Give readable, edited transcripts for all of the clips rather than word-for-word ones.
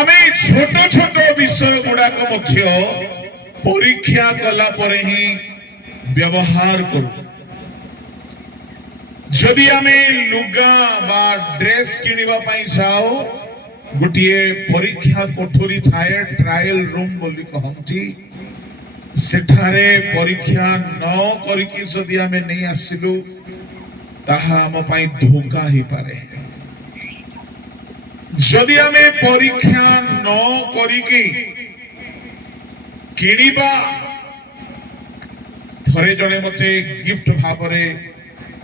आमे छोट छोट विषय गुड़ाक परीक्षा कला पर ही व्यवहार करू। जदि आमे लुगा बा ड्रेस किनिबा पई जाओ गोटे परीक्षा कोठरी थाए ट्रायल रूम बोली कहंती सेठारे परीक्षा न करिकि जदि आमे नहीं आसिलु ताहा हम पई धोखा ही पारे। जदि आमे परीक्षा न करिकि किनिबा थरे जने मते गिफ्ट भावरे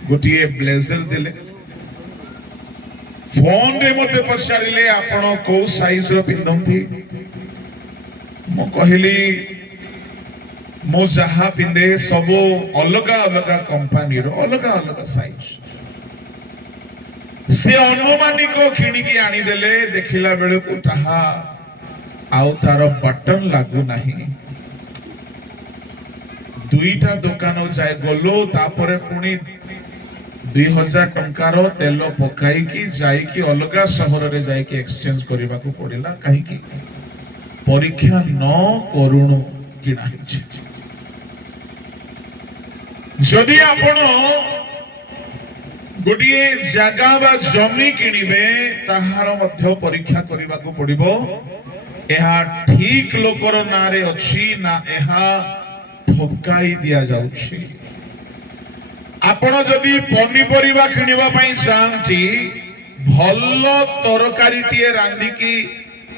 गोटे ब्लेजर देले फोन रे मते पचारिले आपण को साइज रो पिंदंती मो कहली मो जहा पिंदे सब अलग अलग कंपनी रो अलग अलग साइज से अनुमानिक किणिकी आनी देले देखिला बेले को ताहा आउ तार बटन लागू नहीं। दुईटा दुकान जाय गलो तापरे पुनी 2000 टंकार तेल पकाई की जाई की अलग शहर रे जाई की एक्सचेंज करबा को पड़िला काहे की परीक्षा न करूनु किना हिछ। जदि आपण गोटे जगह बा जमी किनिबे ताहार मध्य परीक्षा करबा को पड़िबो एहा ठीक लोकर नारे अछि ना एहा ठकाई दिया जाउछि। आपण जदि पनीपरिबा किनिबा पई चाहंती भल तरकारी टिए रांधी की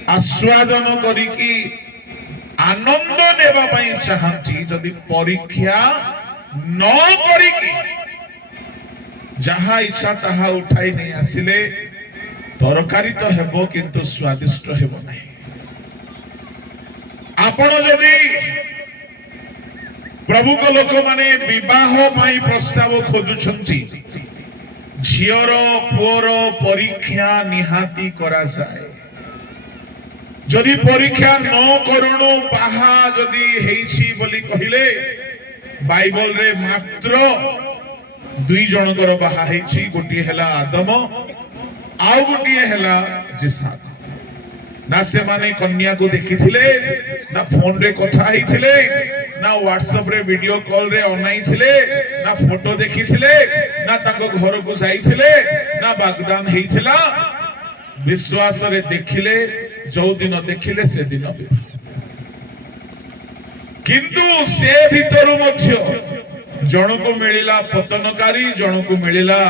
आस्वादन करिकी आनंद नेबा पई चाहंती जदि परीक्षा न करिकी जहा इच्छा ताहा उठाई नहीं आसिले तरकारी तो हेबो किंतु स्वादिष्ट हेबो नहीं। आपण जदि प्रभु को लोक माने विवाह पाई प्रस्ताव खोजुछंती झियर पुअर परीक्षा निहाती करा जाए। जदि परीक्षा न करूनु बाहा जदि हेइछि बोली कहिले बाइबल रे मात्र 2 जनकर बाहा हेइछि गोटी हेला आदम आउ गोटी हेला जिसाक। ना से माने कन्या को देखिथिले ना फोन रे कथा हिथिले ना व्हाट्सएप रे वीडियो कॉल रे ऑनलाइन थिले ना फोटो देखिथिले ना ताको घर को जाइथिले ना वाग्दान हेइथिला विश्वास रे देखिले जो दिन देखिले से दिन विवाह। किंतु से भीतर मध्य जन को मिलिला पतनकारी जन को मिलिला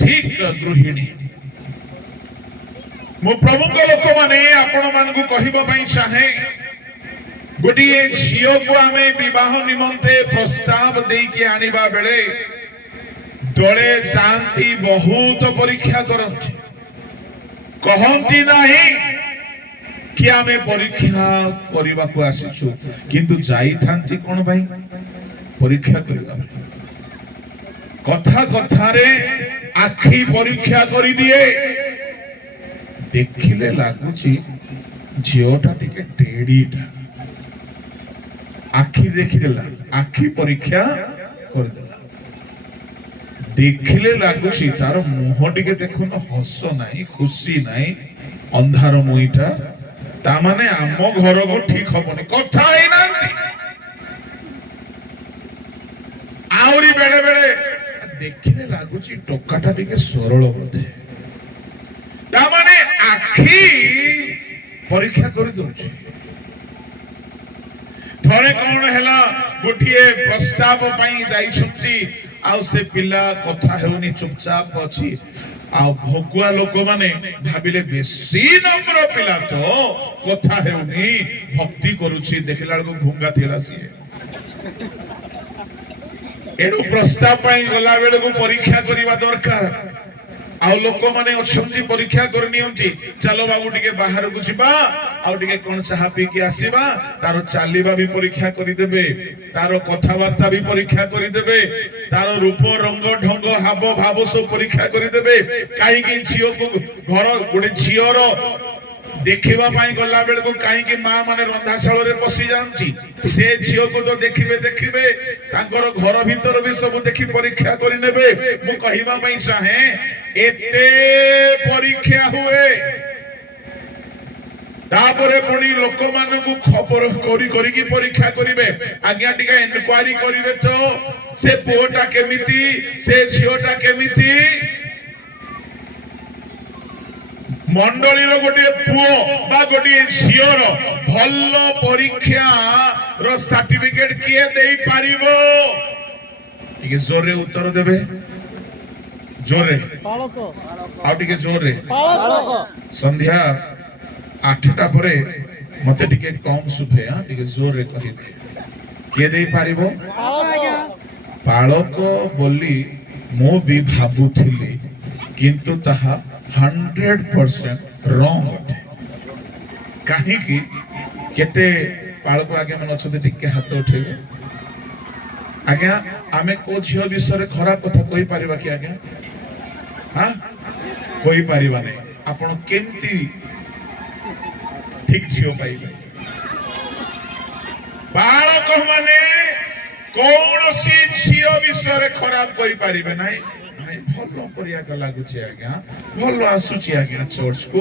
ठीक गृहिणी। मो प्रभु को लोक माने आपण मान को कहिबा पई चाहे गोटी झियो को आमे विवाह निमंते प्रस्ताव देई के आनिबा बेले दळे शांति बहुत परीक्षा करंती कहंती नाही कि आमे परीक्षा करिबा को आसीछु किंतु जाई थांती कोन भाई परीक्षा करिबा। कथा कथा रे आखी परीक्षा करि दिए देखिले लागुची झियोटा टिके टेडीटा आखी देखिदेला आखी परीक्षा कर देला देखिले लागुची तार मुह टिके देखुन हस नाही खुशी नाही अंधार मुईटा ता माने आम घर को ठीक हबनी कथा हे नांती आउरी बेले बेले देखिले लागुची टोकाटा टिके सरल बोधे ता माने आखी परीक्षा कर दोछि। थरे कोन हैला गोटिए प्रस्ताव पई जाई छुट्टी आउ से पिला कथा हेउनी चुपचाप अछि आ भगवा लोक माने भाबिले बेसी नम्र पिला तो कथा हेउनी भक्ति करूछि देखिला को भुंगा थिला सिए एनु प्रस्ताव पई गला बेले को परीक्षा करिवा दरकार। आउ लोक माने अछंती परीक्षा करनियंती चलो बाबू टिके बाहर को जिबा आउ टिके कोन चाहा पी के आसीबा तारो चालीबा भी परीक्षा करि देबे तारो कथा वार्ता भी परीक्षा करि देबे तारो रूप रंग ढंग हाव भाव सब परीक्षा करि देबे काई कि झियो को घर गोटे झियोर देखिबा पाई गला बेल को काई कि मां माने रंधाशाल रे बसी जानची से झियो को तो देखिबे देखिबे तांकर घर भीतर भी सब देखि परीक्षा करि नेबे। मु कहिबा पाई चाहे एते परीक्षा हुए तापरे पुणी लोक मानू खबर करी परीक्षा करिवे आज्ञा टिका इनक्वारी करिवे तो से पुओटा केमिति से झियोटा केमिति मंडली गोटे पुओ बा गोटे झियोर भल परीक्षा रो सर्टिफिकेट किए देई पारिबो टिके जोरे उत्तर देबे जोरे आ टिके जोरे संध्या 8टा परे मते टिके कम सुभे हां टिके जोरे कहि दे किए देई पारिबो पालक बोली मो भी भाबुथिली किंतु ताहा 100% रॉन्ग अटे कहीं की केते पालक आगे मन अच्छे टिके हाथ उठेबे आज्ञा आमे को झियो विषय खराब कथा कहि परिबा कि आज्ञा हां कहि परिबा नै आपण केंती ठीक झियो पाइबे बालक माने कौनसी झियो विषय खराब कहि परिबे नै भलो करिया का लागुची आज्ञा भलो आसुची आज्ञा चर्च को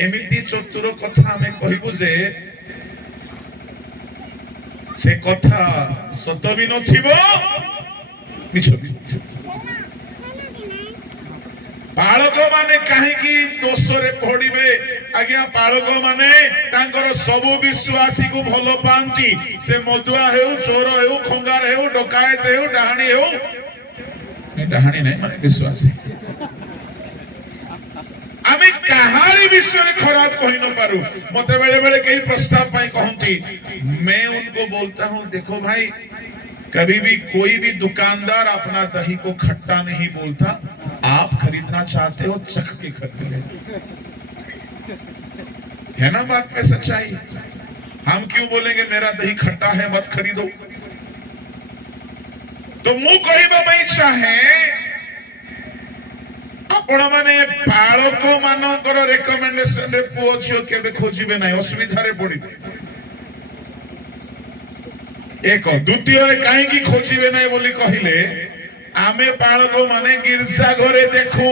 एमिति चतुर कथा हमें कहिबु जे से कथा सत भी नथिबो मिछ भी बालक माने काहे की दोष रे पड़िबे आज्ञा बालक माने तांकर सब विश्वासी को भलो पांती से मदुआ हेउ चोर हेउ खंगार हेउ डकायत हेउ डाहाणी हेउ डाहाणी नहीं माने विश्वासी आमे कहारी विषय खराब कहि न पारू मते बेले बेले कई प्रस्ताव पाई कहंती मैं उनको बोलता हूं देखो भाई कभी भी कोई भी दुकानदार अपना दही को खट्टा नहीं बोलता आप खरीदना चाहते हो चख के खरीद ले है ना बात में सच्चाई हम क्यों बोलेंगे मेरा दही खट्टा है मत खरीदो तो मु कहबा मैं चाहे आपण माने बालक मानकर रेकमेंडेशन रे पुओ छियो केबे खोजिबे नै असुविधा रे पड़िबे एक द्वितीय रे काहे की खोजिबे नै बोली कहिले आमे बालक माने गिरजा घरे देखू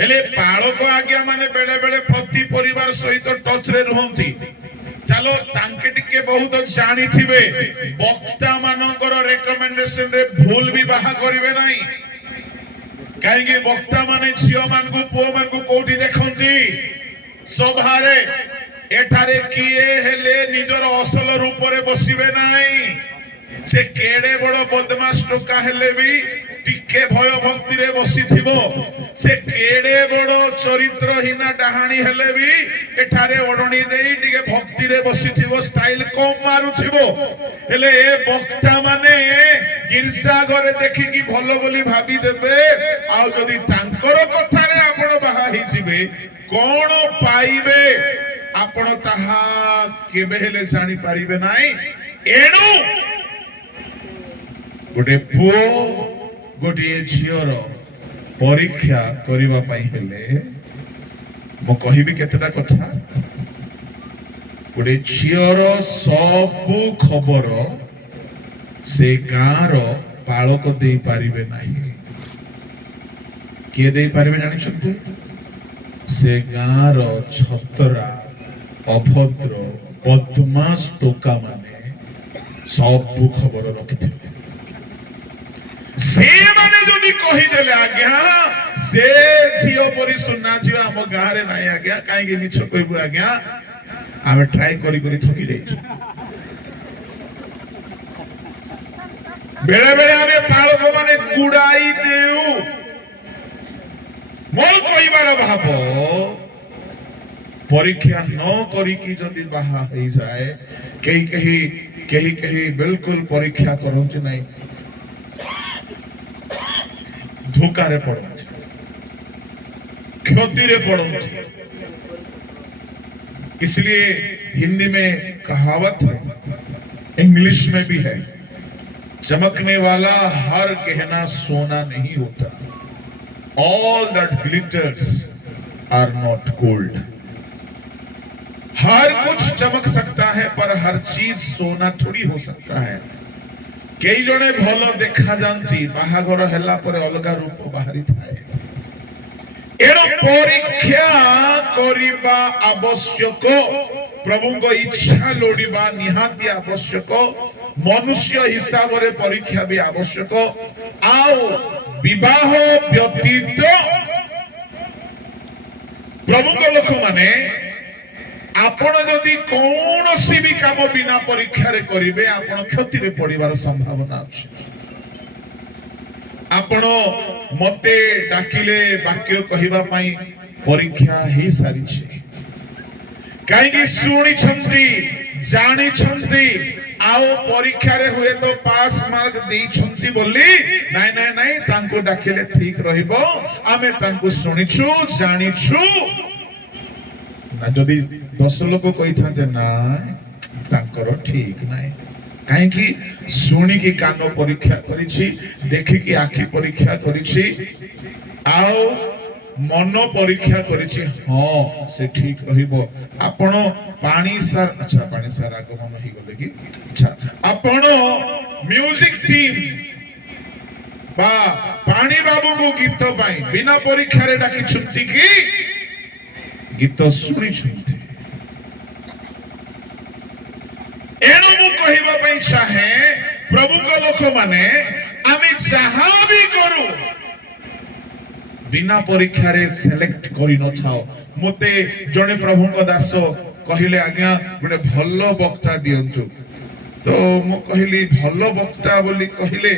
हेले बालक आज्ञा माने बेले बेले प्रति परिवार सहित टच रे रहंती चलो तांके टिके बहुत जानी थिबे वक्ता मानकर रेकमेंडेशन रे भूल भी बाहा करिवे नै कहीं वक्ता माने झियो मान को पुओ मान को कोठी देखंती सभा रे एठारे किए हेले निजर असल रूप रे बसिबे नाही से केडे बड़ बदमाश टोका हेले भी टिके भय भक्ति रे बसिथिबो से केडे बड़ चरित्रहीना डाहाणी हेले भी एठारे ओडणी देई टिके भक्ति रे बसिथिबो स्टाइल कम मारुथिबो हेले ए वक्ता माने गिरजा घरे देखि कि भलो बोली भाबी देबे आ जदी तांकर कथा रे आपण बाहा हि जिवे कोन पाइबे आपण ताहा केबे हेले जानि पारिबे नाही एणु गोटे पुओ गोटे झियर परीक्षा करिबा पई हेले मो कहिबी केतेटा कथा गोटे झियर सब खबर से गाँर पालक दे पारिबे नाही किए दे पारिबे जानि छथि से गाँर छतरा अभद्र बदमाश टोका माने सब खबर रखिथिबे से माने जदी कहि देले आज्ञा से झियो परि सुना झियो हम गाँ रे नाही आज्ञा काहे के मिछ कहबो आज्ञा आमे ट्राई करी करी थकी जाइछु बेले बेले आमे पालक माने कुड़ाई देउ मोर कहिबार भाबो परीक्षा न करी की जदी बाहा होई जाए कहीं बिल्कुल परीक्षा करंच नहीं धोखा रे पड़ंच क्षति रे पड़ंच इसलिए हिंदी में कहावत है इंग्लिश में भी है चमकने वाला हर गहना सोना नहीं होता all that glitters are not gold हर कुछ चमक सकता है पर हर चीज सोना थोड़ी हो सकता है कई जने भलो देखा जानती बाहागर हेला पर अलगा रूप बाहरी थाए एरो परीक्षा करिबा करिबा आवश्यक प्रभु को इच्छा लोड़िबा निहाती आवश्यक मनुष्य हिसाब रे परीक्षा भी आवश्यक आओ विवाह व्यतीत प्रभु को लोक माने आपण जदि कौन सी भी काम बिना परीक्षा रे करिवे आपण क्षति रे पड़िबार संभावना अछि आपण मते डाकिले वाक्य कहिबा पई परीक्षा ही सारी छे काहे सुनी छंती जानी छंती आओ परीक्षा रे हुए तो पास मार्क देई छंती बोली नाही नाही नाही तांको डाकिले ठीक रहिबो आमे तांको सुनिछु जानिछु ना जदि 10 लोक कहि थाते ना तांकर ठीक नाही काहे कि सुनी की कानो परीक्षा करिछि देखि की आखि परीक्षा करिछि आओ मन परीक्षा करिछि हां से ठीक रहिबो आपण पानी सार अच्छा पानी सार आगमन ही गले कि अच्छा आपण म्यूजिक टीम बा पानी बाबू को गीत पाई बिना परीक्षा रे डाकी छुट्टी की गीत सुनी छुट्टी एणु मु कहिबा पई चाहे प्रभु को लोक माने आमे जहा भी करू बिना परीक्षा रे सिलेक्ट करि न थाओ मते जने प्रभु को दास कहिले आज्ञा गोटे भलो वक्ता दियंतु तो मु कहिली भलो वक्ता बोली कहिले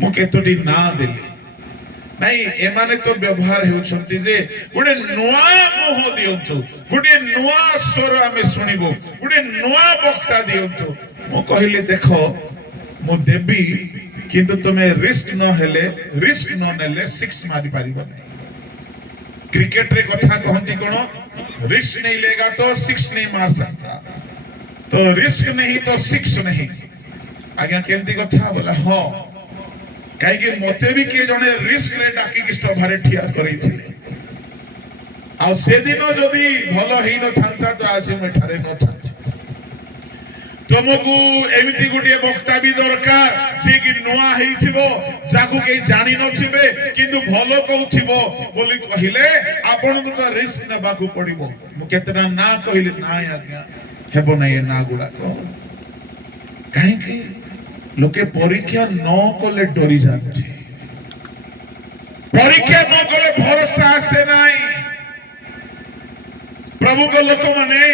मु केतोटी ना देली नहीं एमाने तो व्यवहार हेउछंती जे गोटे नुआ मोह दियंतु गोटे नुआ स्वर आमे सुनिबो गोटे नुआ वक्ता दियंतु मु कहिली देखो मु देबी किंतु तुम्हें रिस्क न हेले रिस्क न नेले 6 मारी पारिबो नहीं क्रिकेट रे कथा कहंती कोन रिस्क नहीं लेगा तो 6 नहीं मार सकता तो रिस्क नहीं तो 6 नहीं आज्ञा केमती कथा बोला हो काहे कि मते भी के जने रिस्क रे डाकी कि स्टोभारे ठिया करै छिले आ से दिन जदी भलो हेइ न थांता तो आसी मेठारे न थांता तुमको एमिति गुटिए वक्ता भी दरकार जे कि नुआ हेइथिबो जाकु के जानि नथिबे किंतु भलो कहउथिबो बोली कहिले आपन को तो रिस्क नबा को पड़िबो मु केतना ना कहिले ना आज्ञा हेबो नै ना गुडा को काहे कि लोके परीक्षा न कले डरी जाते परीक्षा न कले भरोसा आसे नाही प्रभु को लोक माने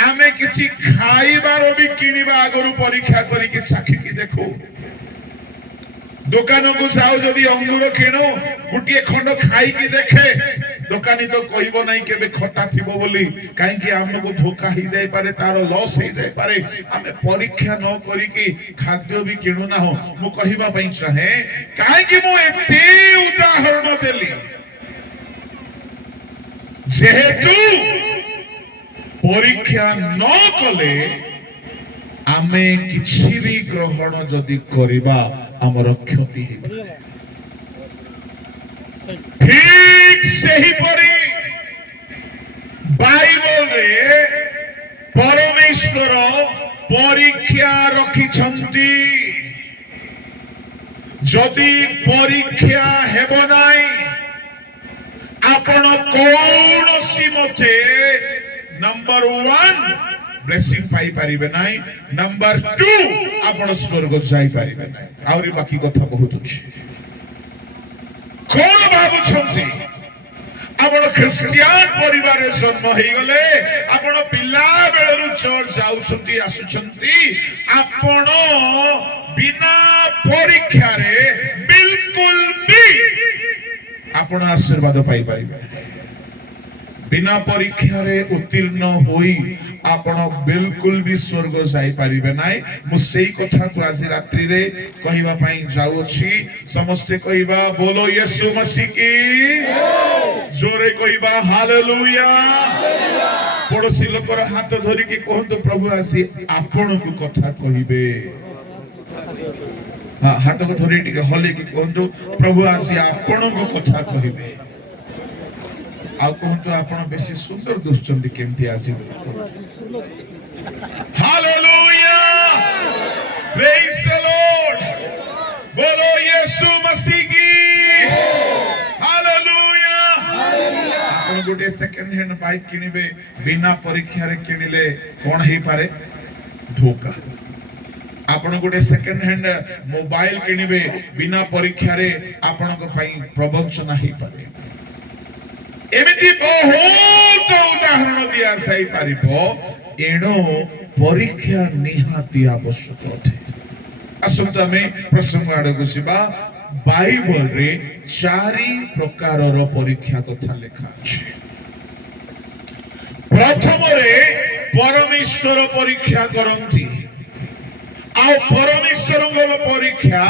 आमे किछि खाइबार भी किनिबा आगरु परीक्षा करी के चाखी की देखो दुकान को जाओ जदी अंगूर किनो गुटिए खंड खाई की देखे दुकानी तो कहबो नाही केबे खटा थिबो बोली काहे कि हमको धोखा ही जाय पारे तारो लॉस ही जाय पारे आमे परीक्षा न करी की खाद्य भी किनु ना हो मु कहिबा पई चाहे काहे कि मु एते उदाहरण देली जेहेतु परीक्षा न कले आमे किछि भी ग्रहण जदि करिबा हमर क्षति हेबा ठीक सही परी बाइबल रे परमेश्वर परीक्षा रखी छंती जदि परीक्षा हेबो नाही आपण कौन सी मते नंबर 1 ब्लेसिंग पाई पारिबे नाही नंबर 2 आपण स्वर्ग जाई पारिबे नाही आउरी बाकी कथा बहुत अछि कोन बाबू छंती आपण क्रिश्चियन परिवार रे जन्म हेई गले आपण पिला बेलरु चर्च जाउछंती आसुछंती आपण बिना परीक्षा रे बिल्कुल भी आपण आशीर्वाद पाई पारिबे बिना परीक्षा रे उत्तीर्ण होई आपण बिल्कुल भी स्वर्ग जाई पारिबे नाही मु सेही कथा को आज रात्रि रे कहिबा पई जाउ छी समस्त कहिबा बोलो यीशु मसीह की जोरे कहिबा हालेलुया पड़ोसी लोकर हाथ धरि की कहंतो प्रभु आसी आपण को कथा कहिबे हां हाथ को धरि टिके हले की कहंतो प्रभु आसी आपण को कथा कहिबे आउ कहंतो आपण बेसी सुंदर दुश्चंदी केमती आसी हालेलुया प्रेज द लॉर्ड बोलो यीशु मसीह की हालेलुया आपण आपण गोटे सेकेंड हैंड बाइक किनिबे बिना परीक्षा रे किनिले कोन हे पारे धोखा आपण गोटे सेकेंड हैंड मोबाइल किनिबे बिना परीक्षा रे आपण को पई प्रवंचना हे पारे एमिति बहुत उदाहरण दिया सही पारिबो एणो परीक्षा निहाती आवश्यक अथे असंता में प्रसंग आडे गुसिबा बाइबल रे चारि प्रकार रो परीक्षा कथा लिखा अछि प्रथम रे परमेश्वर परीक्षा करंती आ परमेश्वर परीक्षा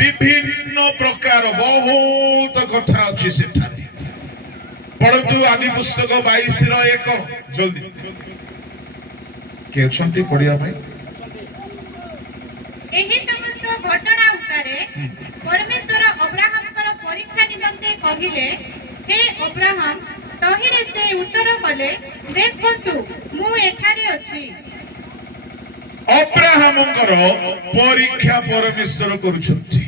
विभिन्न प्रकार बहुत कथा अछि सेठारे पढ़तु आदि पुस्तक 22 रो 1 जल्दी के छंती पढ़िया भाई एही समस्त घटना उतारे परमेश्वर अब्राहमकर परीक्षा निमंते कहिले हे अब्राहम तहिरे से उत्तर कले देखंतु मु एठारे अछि अब्राहमकर परीक्षा परमेश्वर करूछंती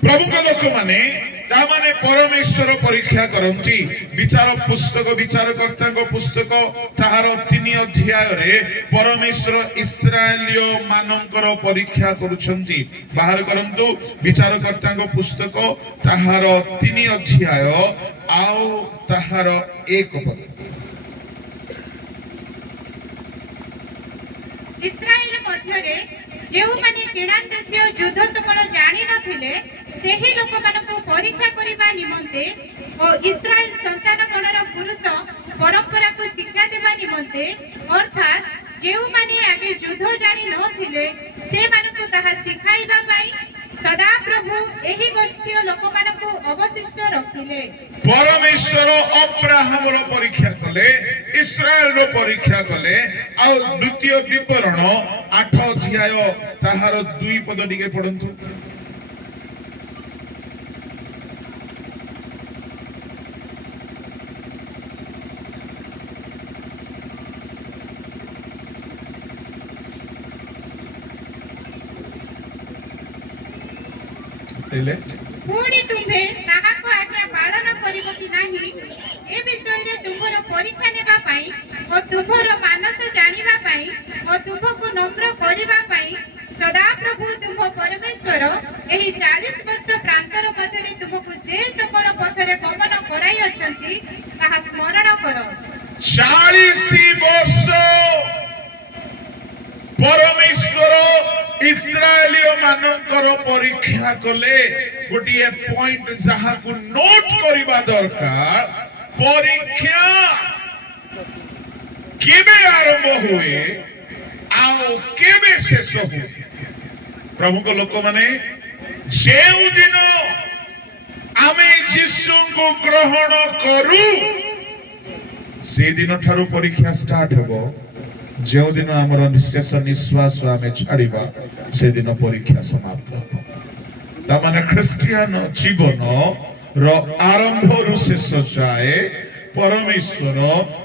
प्रभु के लोक माने ता माने परमेश्वर परीक्षा करंती विचार पुस्तक विचारकर्ता को पुस्तक ताहार 3 अध्याय रे परमेश्वर इस्राएलियो मानकर परीक्षा करूछंती बाहर करंतु विचारकर्ता को पुस्तक ताहार 3 अध्याय आउ ताहार 1 पद इस्राएल मध्यरे जेउ माने किणांदेशीय युद्ध सकल जानि नथिले सेही लोक मानको परीक्षा करिबा निमंते और इस्राएल संतान गणर पुरुष परंपरा को शिक्षा देबा निमंते अर्थात जेउ माने आगे युद्ध जानि नथिले से मानको ताहा सिखाइबा पई सदा प्रभु एही गोष्ठीय लोक मानको अवशिष्ट रखिले परमेश्वर अब्राहम रो परीक्षा कले इस्राएल रो परीक्षा कले आ द्वितीय विवरण 8 अध्याय ताहार 2 पद दिके पढंतु पुणी तुम्हे ताहाको आज्ञा पालन करिबो कि नाही ए विषय रे तुमर परीक्षा नेबा पई ओ तुमर मानस जानिबा पई ओ तुमको नम्र करिबा पई सदा प्रभु तुम परमेश्वर एही 40 वर्ष प्रांतर मध्यरे तुमको जे सकल पथरे गमन कराई अछंती ताहा स्मरण करो 40 वर्ष परमेश्वर इस्राएलियो मानकर परीक्षा कले गोटे पॉइंट जहा को नोट करिबा दरकार परीक्षा केबे आरंभ हुए आउ केबे शेष हुए प्रभु को लोक माने जेउ दिन आमे यीशु को ग्रहण करू से दिन ठारू परीक्षा स्टार्ट होबो जो दिन आमर शेष निश्वास आमे छाड़िबा से दिन परीक्षा समाप्त हो ता माने ख्रिस्टियन जीवन रो आरंभ रु शेष जाए परमेश्वर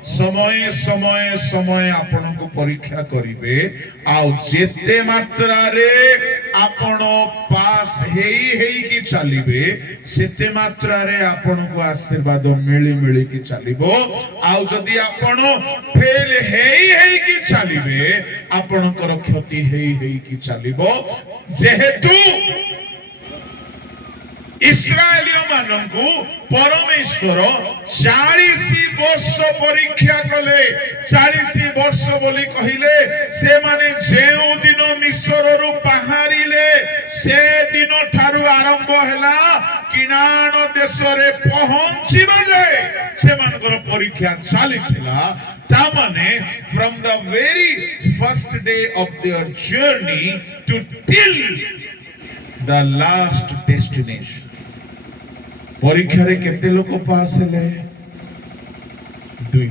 समय समय समय आपन को परीक्षा करिवे आ जेते मात्रा रे आपन पास हेई कि चलिबे सेते मात्रा रे आपन को आशीर्वाद मिली मिली कि चलिबो आ जदी आपन फेल हेई कि चलिबे आपन कर क्षति हेई कि चलिबो जेहेतु इस्राएलियों मानंकु परमेश्वर 40 वर्ष परीक्षा कले 40 वर्ष बोली कहिले से माने जेउ दिन मिस्र रु बाहरिले से दिन ठारू आरंभ हैला किनान देश रे पहुंचिबा जाय से मानकर परीक्षा चलिथिला ता माने from the very first day of their journey to till the last destination परीक्षा रे केते लोक पास हेले 2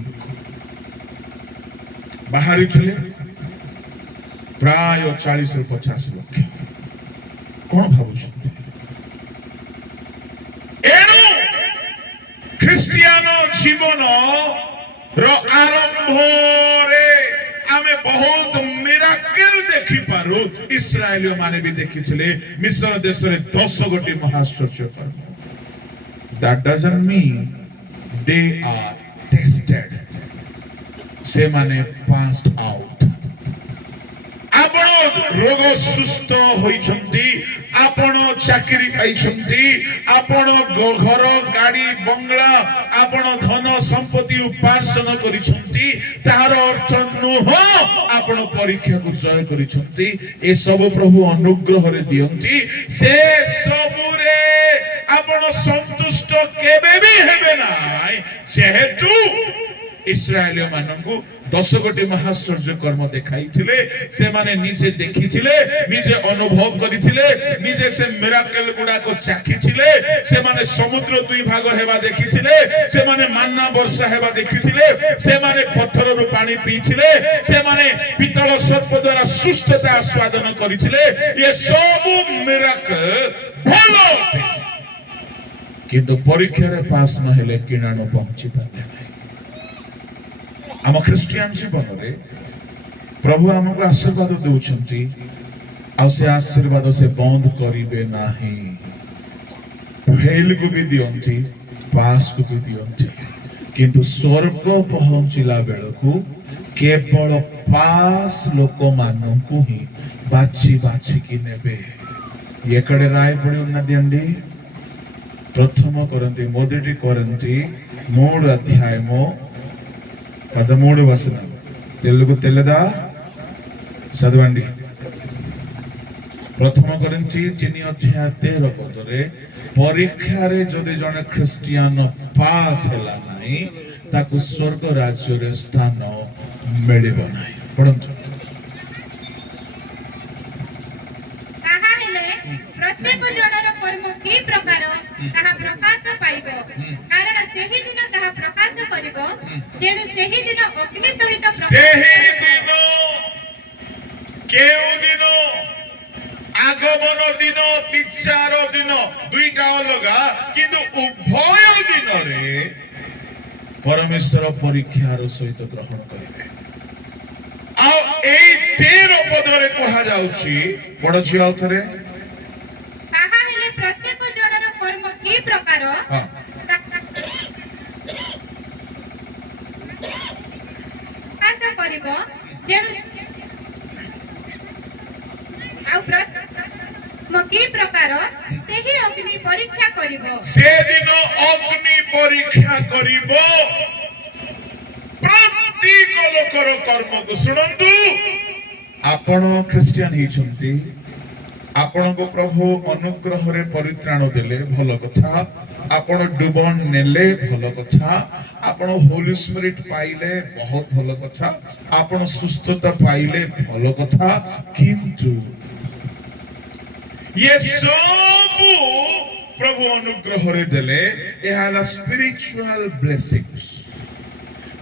बाहरी थिले प्राय 40 ରୁ 50 लोक कोन भाबुछथि एनु ख्रिस्टियानो जीवन रो आरंभ रे आमे बहुत मिराकल देखि पारु इस्राएलियो माने भी देखिथिले मिस्र देश रे 10 गोटी महाआश्चर्य कर्म That doesn't mean they are tested. से माने passed out. आपण रोग सुस्थ होइछंती, आपण चाकरी पाइछंती, आपण घर गाड़ी बंगला, आपण धन संपत्ति उपार्जन करिछंती, तार अर्थ नुह आपण परीक्षा को जय करिछंती। ए सब प्रभु अनुग्रह रे दियंती, से सबु रे आपण संतुष्ट केबे भी हेबे नाइ, जेहेतु इस्राएल माननकु 10 कोटी महाश्चर्य कर्म देखाइथिले, से माने निजे देखिथिले, निजे अनुभव करिथिले, निजे से मिराकल गुडा को चाखिथिले, से माने समुद्र दुई भाग हेबा देखिथिले, से माने मान्ना वर्षा हेबा देखिथिले, से माने पत्थर रु पानी पीथिले, से माने पितल सर्प द्वारा सुस्थता आस्वादन करिथिले। ये सब मिराकल भलो किंतु परीक्षा रे पास न हेले किनानो पहुंची पाले। आम ख्रिस्टियान जीवन रे प्रभु आमको आशीर्वाद देउछंती, आ से आशीर्वाद से बंद करिवे नाही। फेल को भी दियंती, पास को भी दियंती, किंतु स्वर्ग पहुंचिला बेलकु केवल पास लोक माननकु ही बाची बाची की नेबे। ये कड़े राय पड़ी उन्ना दियंडी प्रथम करंती मोदिटी करंती 3 अध्यायमो 13 వచనం తెలుగు తెల్లదా చదవండి। प्रथम करंती 3 अध्याय 13 पदरे परीक्षा रे जदि जने ख्रिस्टियान पास हैला नाही ताकु स्वर्ग राज्य रे स्थान मिलिबो नाही। पढंतु। ताहा हेले प्रत्येक जनर कर्म की प्रकार ताहा प्रकाश पाइबो, कारण सेही दिन ताहा प्रकाश करिबो, जेनु सेही दिन अग्नि सहित सेही दिन केउ दिन आगमन दिन विचार दिन दुईटा अलगा, किंतु उभय दिन रे परमेश्वर परीक्षार सहित ग्रहण करिवे। आ ए 13 पदरे कहा जाउची पढछि आउथरे। ताहा हेले प्रत्येक जनर कर्म की प्रकार प्रकाश करिबो, जेनु आउ प्रथम की प्रकार सेही अग्नि परीक्षा करिबो, से दिन अग्नि परीक्षा करिबो प्रत्येक लोकर कर्म को। सुनंतु, आपण ख्रिस्टियान हिचंती, आपण को प्रभु अनुग्रह रे परित्राण देले भल कथा, आपण डुबन नेले भल कथा, आपण होली स्पिरिट पाइले बहुत भल कथा, आपण सुस्थता पाइले भल कथा, किंतु ये सब प्रभु अनुग्रह रे देले एहाला स्पिरिचुअल ब्लेसिंग्स।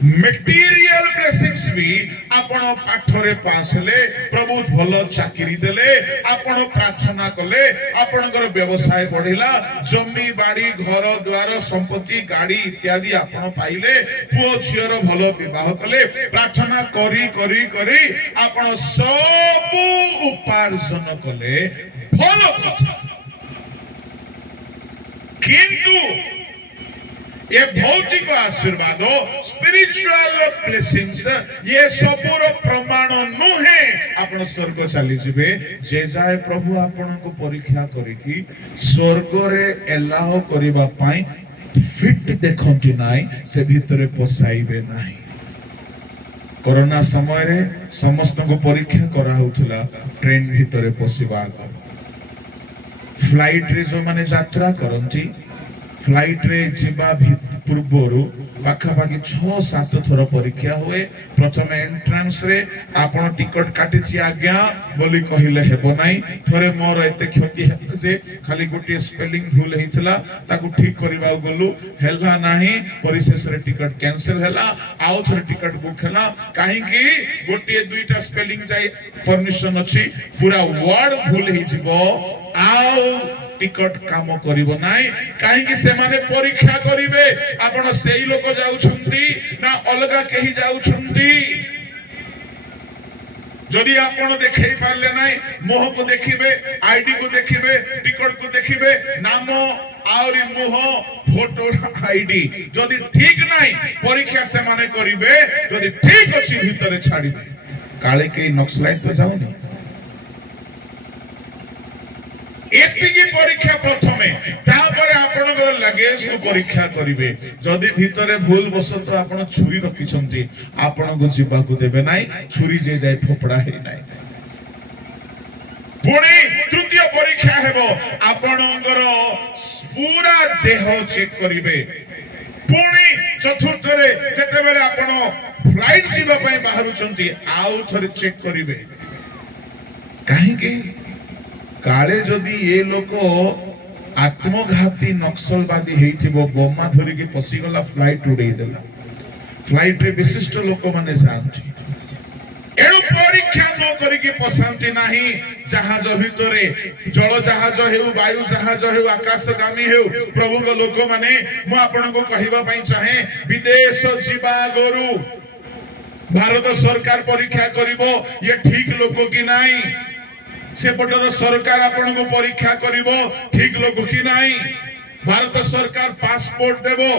मेटीरियल ब्लेसिंग्स भी आपण पाठरे पासले, प्रभु भलो चाकरी देले, आपण प्रार्थना कले, आपणकर व्यवसाय बढ़िला, जमी बाड़ी घर द्वार संपत्ति गाड़ी इत्यादि आपण पाइले, पुओ झियर भलो विवाह कले, प्रार्थना करी करी करी आपण सब उपार्जन कले भलो कथा। किंतु ये भौतिक आशीर्वाद स्पिरिचुअल ब्लेसिंग्स ये सबुर प्रमाण नुहे। आपण स्वर्ग चली जिबे, जे जाय प्रभु आपण को परीक्षा करिकी स्वर्ग रे एलाओ करिबा पाई फिट देखंती नाई, से भितरे पोसाइबे नाही। कोरोना समय रे समस्त को परीक्षा करा होतला ट्रेन भितरे पोसिबा। फ्लाइट रे जो माने यात्रा करंती, फ्लाइट रे जीवा पूर्वरु पाखापाखि 6-7 थर परीक्षा हुए। प्रथम एंट्रांस रे आपण टिकट काटिछि आज्ञा बोली कहिले हेबो नाही। थरे मोर एते क्षति हे जे खाली गोटे स्पेलिंग भूल हेइछला, ताकू ठीक करबा गलु हेला नाही, परिशेष रे टिकट कैंसिल हेला, आउ थरे टिकट बुक हेला। काहे कि गोटे दुईटा स्पेलिंग जाई परमिशन अछि, पूरा वर्ड भूल हेइजिबो, आउ टिकट काम करिबो नाही। काहे कि से माने परीक्षा करिवे आपण सेही लोक जाउछंती ना अलगा केही जाउछंती। जदि आपण देखै पारले नाही, मोह को देखिबे, आईडी को देखिबे, टिकट को देखिबे, नाम आउरी मुह फोटो आईडी जदि ठीक नहीं परीक्षा से माने करिवे जदि ठीक अछि भीतर छाड़िबे काले के नक्सलाइट तो जाउनी एतिकी परीक्षा प्रथमे तापरे आपनकर लगेज को परीक्षा करिवे जदि भीतरे भूल बसत आपण छुरी रखिसंती आपण को जीवा को देबे नाही छुरी जे जाय फोपड़ा हे नाही पुणी तृतीय परीक्षा हेबो आपनकर पूरा देह चेक करिवे पुणी चतुर्थ रे जते बेले आपण फ्लाइट जीवा पई बाहरुचंती आउ थरे चेक करिवे काहे के काले जदि ये लोक आत्मघाती नक्सलवादी हेइथिबो बोमा धरि के पसिगला फ्लाइट उड़ै देला फ्लाइट रे विशिष्ट लोक माने जानछि एणु परीक्षा न करी के पसांति नाही जहाज भितरे जल जहाज हेउ वायु जहाज हेउ आकाशगामी हेउ प्रभु को लोक माने मु आपन को कहिबा पई चाहे विदेश जीवा गरु भारत सरकार परीक्षा करिवो ये ठीक लोक कि नाही सेपटर सरकार आपण को परीक्षा करिवो ठीक लोक कि नाही भारत सरकार पासपोर्ट देबो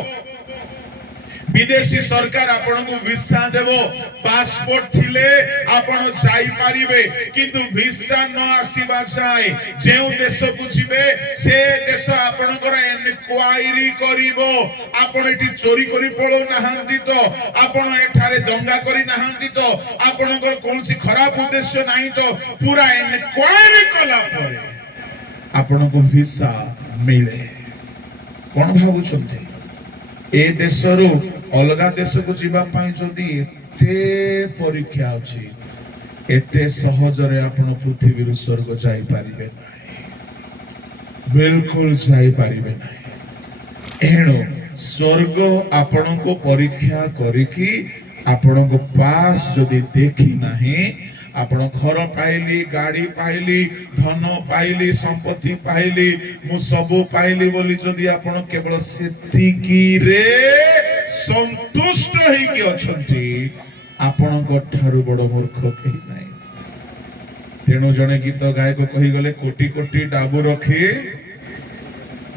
विदेशी सरकार आपण को वीसा देबो पासपोर्ट थिले आपण जाई परिबे किंतु वीसा न आसीबा जाय जेउ देश को जिबे से देश आपणकर इनक्वायरी करिवो आपण एठी चोरी करी पळो नाहंती तो आपण एठारे दंगा करी नाहंती तो आपणकर कोनसी खराब उद्देश्य नाही तो पूरा इनक्वायरी कला परे आपण को वीसा मिले कोन भाबुचंती ए देशरू अलगा देश को जीवा पाई जदि एते परीक्षा अछि एते सहजरे आपण पृथ्वी स्वर्ग जाई परिबे नाही बिल्कुल जाई परिबे नाही एणो स्वर्ग आपण को परीक्षा करिकी आपण को पास जदि देखि नाही आपण घर पाइली गाड़ी पाइली धन पाइली संपत्ति पाइली मु सबु पाइली बोली जदि आपण केवल सेतिकी रे संतुष्ट होई कि अछंती आपण को ठारू बड़ मूर्ख केही नाही तेणु जने गीत गायक कहि गले कोटी कोटी डाबू रखी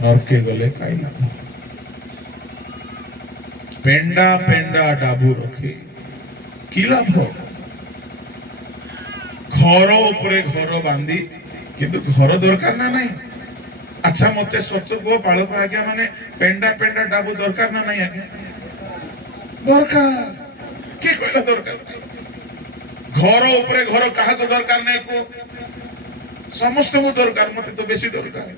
नरके गले काइला पेंडा पेंडा डाबू रखी की लाभ घर उपरे घर बांधी किंतु घर दरकार ना नहीं अच्छा मते सत्य को बालक आज्ञा माने पेंडा पेंडा डाबू दरकार ना नहीं आज्ञा दरकार के कहला दरकार घर उपरे घर काहा को दरकार नहीं को समस्त को दरकार मते तो बेसी दरकार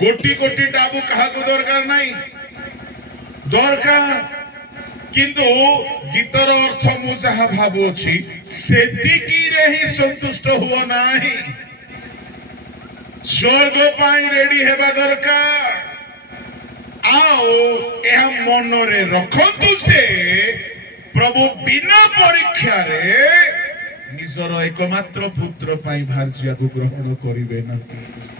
कोटी कोटी डाबू काहा को दरकार नहीं दरकार किंतु गीतर अर्थ मु जहा भाबुछि सेतिकी रे ही संतुष्ट हुआ नाही स्वर्ग पाई रेडी हेबा दरकार आओ एहा मन रे रखंतु से प्रभु बिना परीक्षा रे निजर एकमात्र पुत्र पाई भार्जिया को ग्रहण करिवे नाही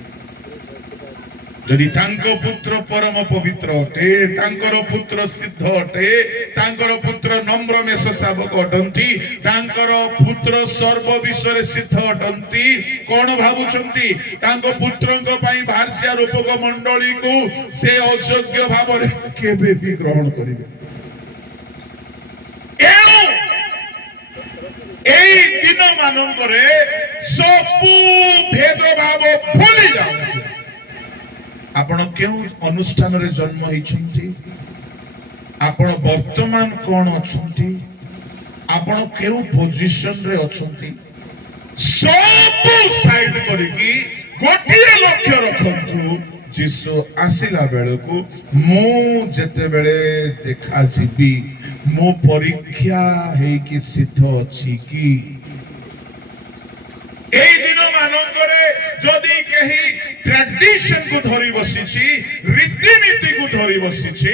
जदि तांको पुत्र परम पवित्र अटे तांकर पुत्र सिद्ध अटे तांकर पुत्र नम्र मेष शावक अटंती तांकर पुत्र सर्व विषय सिद्ध अटंती कोन भाबुचंती तांको पुत्रंक पई भार्या रूपक मंडली को से अयोग्य भाव रे केबे भी ग्रहण करिवे एणु एई दिन मानंकरे सबु भेद भाव भूली जाउ आपण केउ अनुष्ठान रे जन्म हिचंती आपण वर्तमान कोन अछंती आपण केउ पोजीशन रे अछंती सब साइड करिकी गोटिए लक्ष्य रखंतु जिसु आसिला बेले को मु जते बेले देखा जीबी मो परीक्षा हे कि सिद्ध अछि की এই দিন মানকরে যদি কেহি ট্র্যাডিশন কো ধরি বসিছি রীতিনীতি কো ধরি বসিছি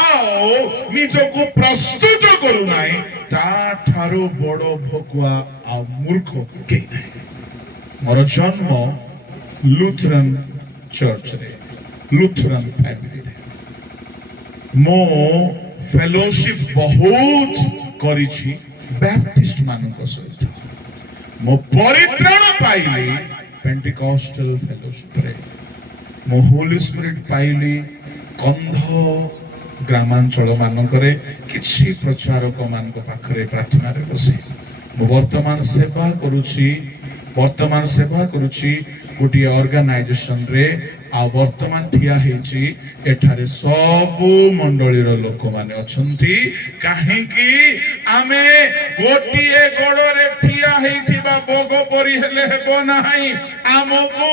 আও নিজকো প্রস্তুত করু নাই তা ঠারো বড় ভকুয়া আ মূর্খ কে নাই মোর জন্ম লুথরান চর্চ রে লুথরান ফ্যামিলি রে মো ফেলোশিপ বহুত করিছি ব্যাপটিস্ট মানক সহিত मो परित्राण पाइली पेंटिकॉस्टल फेलोशिप रे मो होली स्पिरिट पाइली कंध ग्रामांचल मानकरे किछि प्रचारक मानक पाखरे प्रार्थना रे बसी मो वर्तमान सेवा करुछि गोटे ऑर्गेनाइजेशन रे आ वर्तमान ठिया हेछि एठारे सबु मंडलीर लोक माने अछंती काहेकि आमे गोटिए गोड़रे ठिया हेथिबा बोग परि हेले हेबो नाही आमकु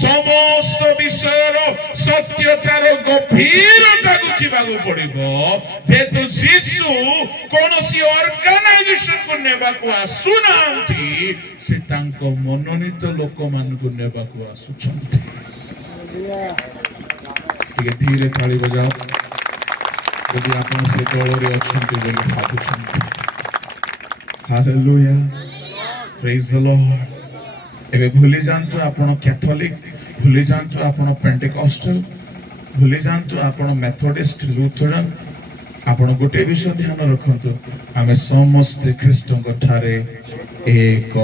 समस्त विषयर सत्यतार गभीरता बुझिबाकु पड़िबो जेतु यीशु कोनोसी ऑर्गेनाइजेशन को नेबाकु आसुनांती से तांको मनोनीत लोक मानकु नेबाकु आसुछंती ଟିକେ ଧୀରେ ତାଳି ବଜାଅ ଯଦି ଆପଣ ସେ ଦଳରେ ଅଛନ୍ତି ବୋଲି ଭାବୁଛନ୍ତି ହାଲେଲୁୟା ପ୍ରେଜ୍ ଦ ଲର୍ଡ ଏବେ ଭୁଲି ଯାଆନ୍ତୁ ଆପଣ କ୍ୟାଥୋଲିକ ଭୁଲି ଯାଆନ୍ତୁ ଆପଣ ପେଣ୍ଟିକଷ୍ଟଲ ଭୁଲି ଯାଆନ୍ତୁ ଆପଣ ମେଥୋଡିଷ୍ଟ ଲୁଥରାନ ଆପଣ ଗୋଟେ ବିଷୟ ଧ୍ୟାନ ରଖନ୍ତୁ ଆମେ ସମସ୍ତେ ଖ୍ରୀଷ୍ଟଙ୍କ ଠାରେ ଏକ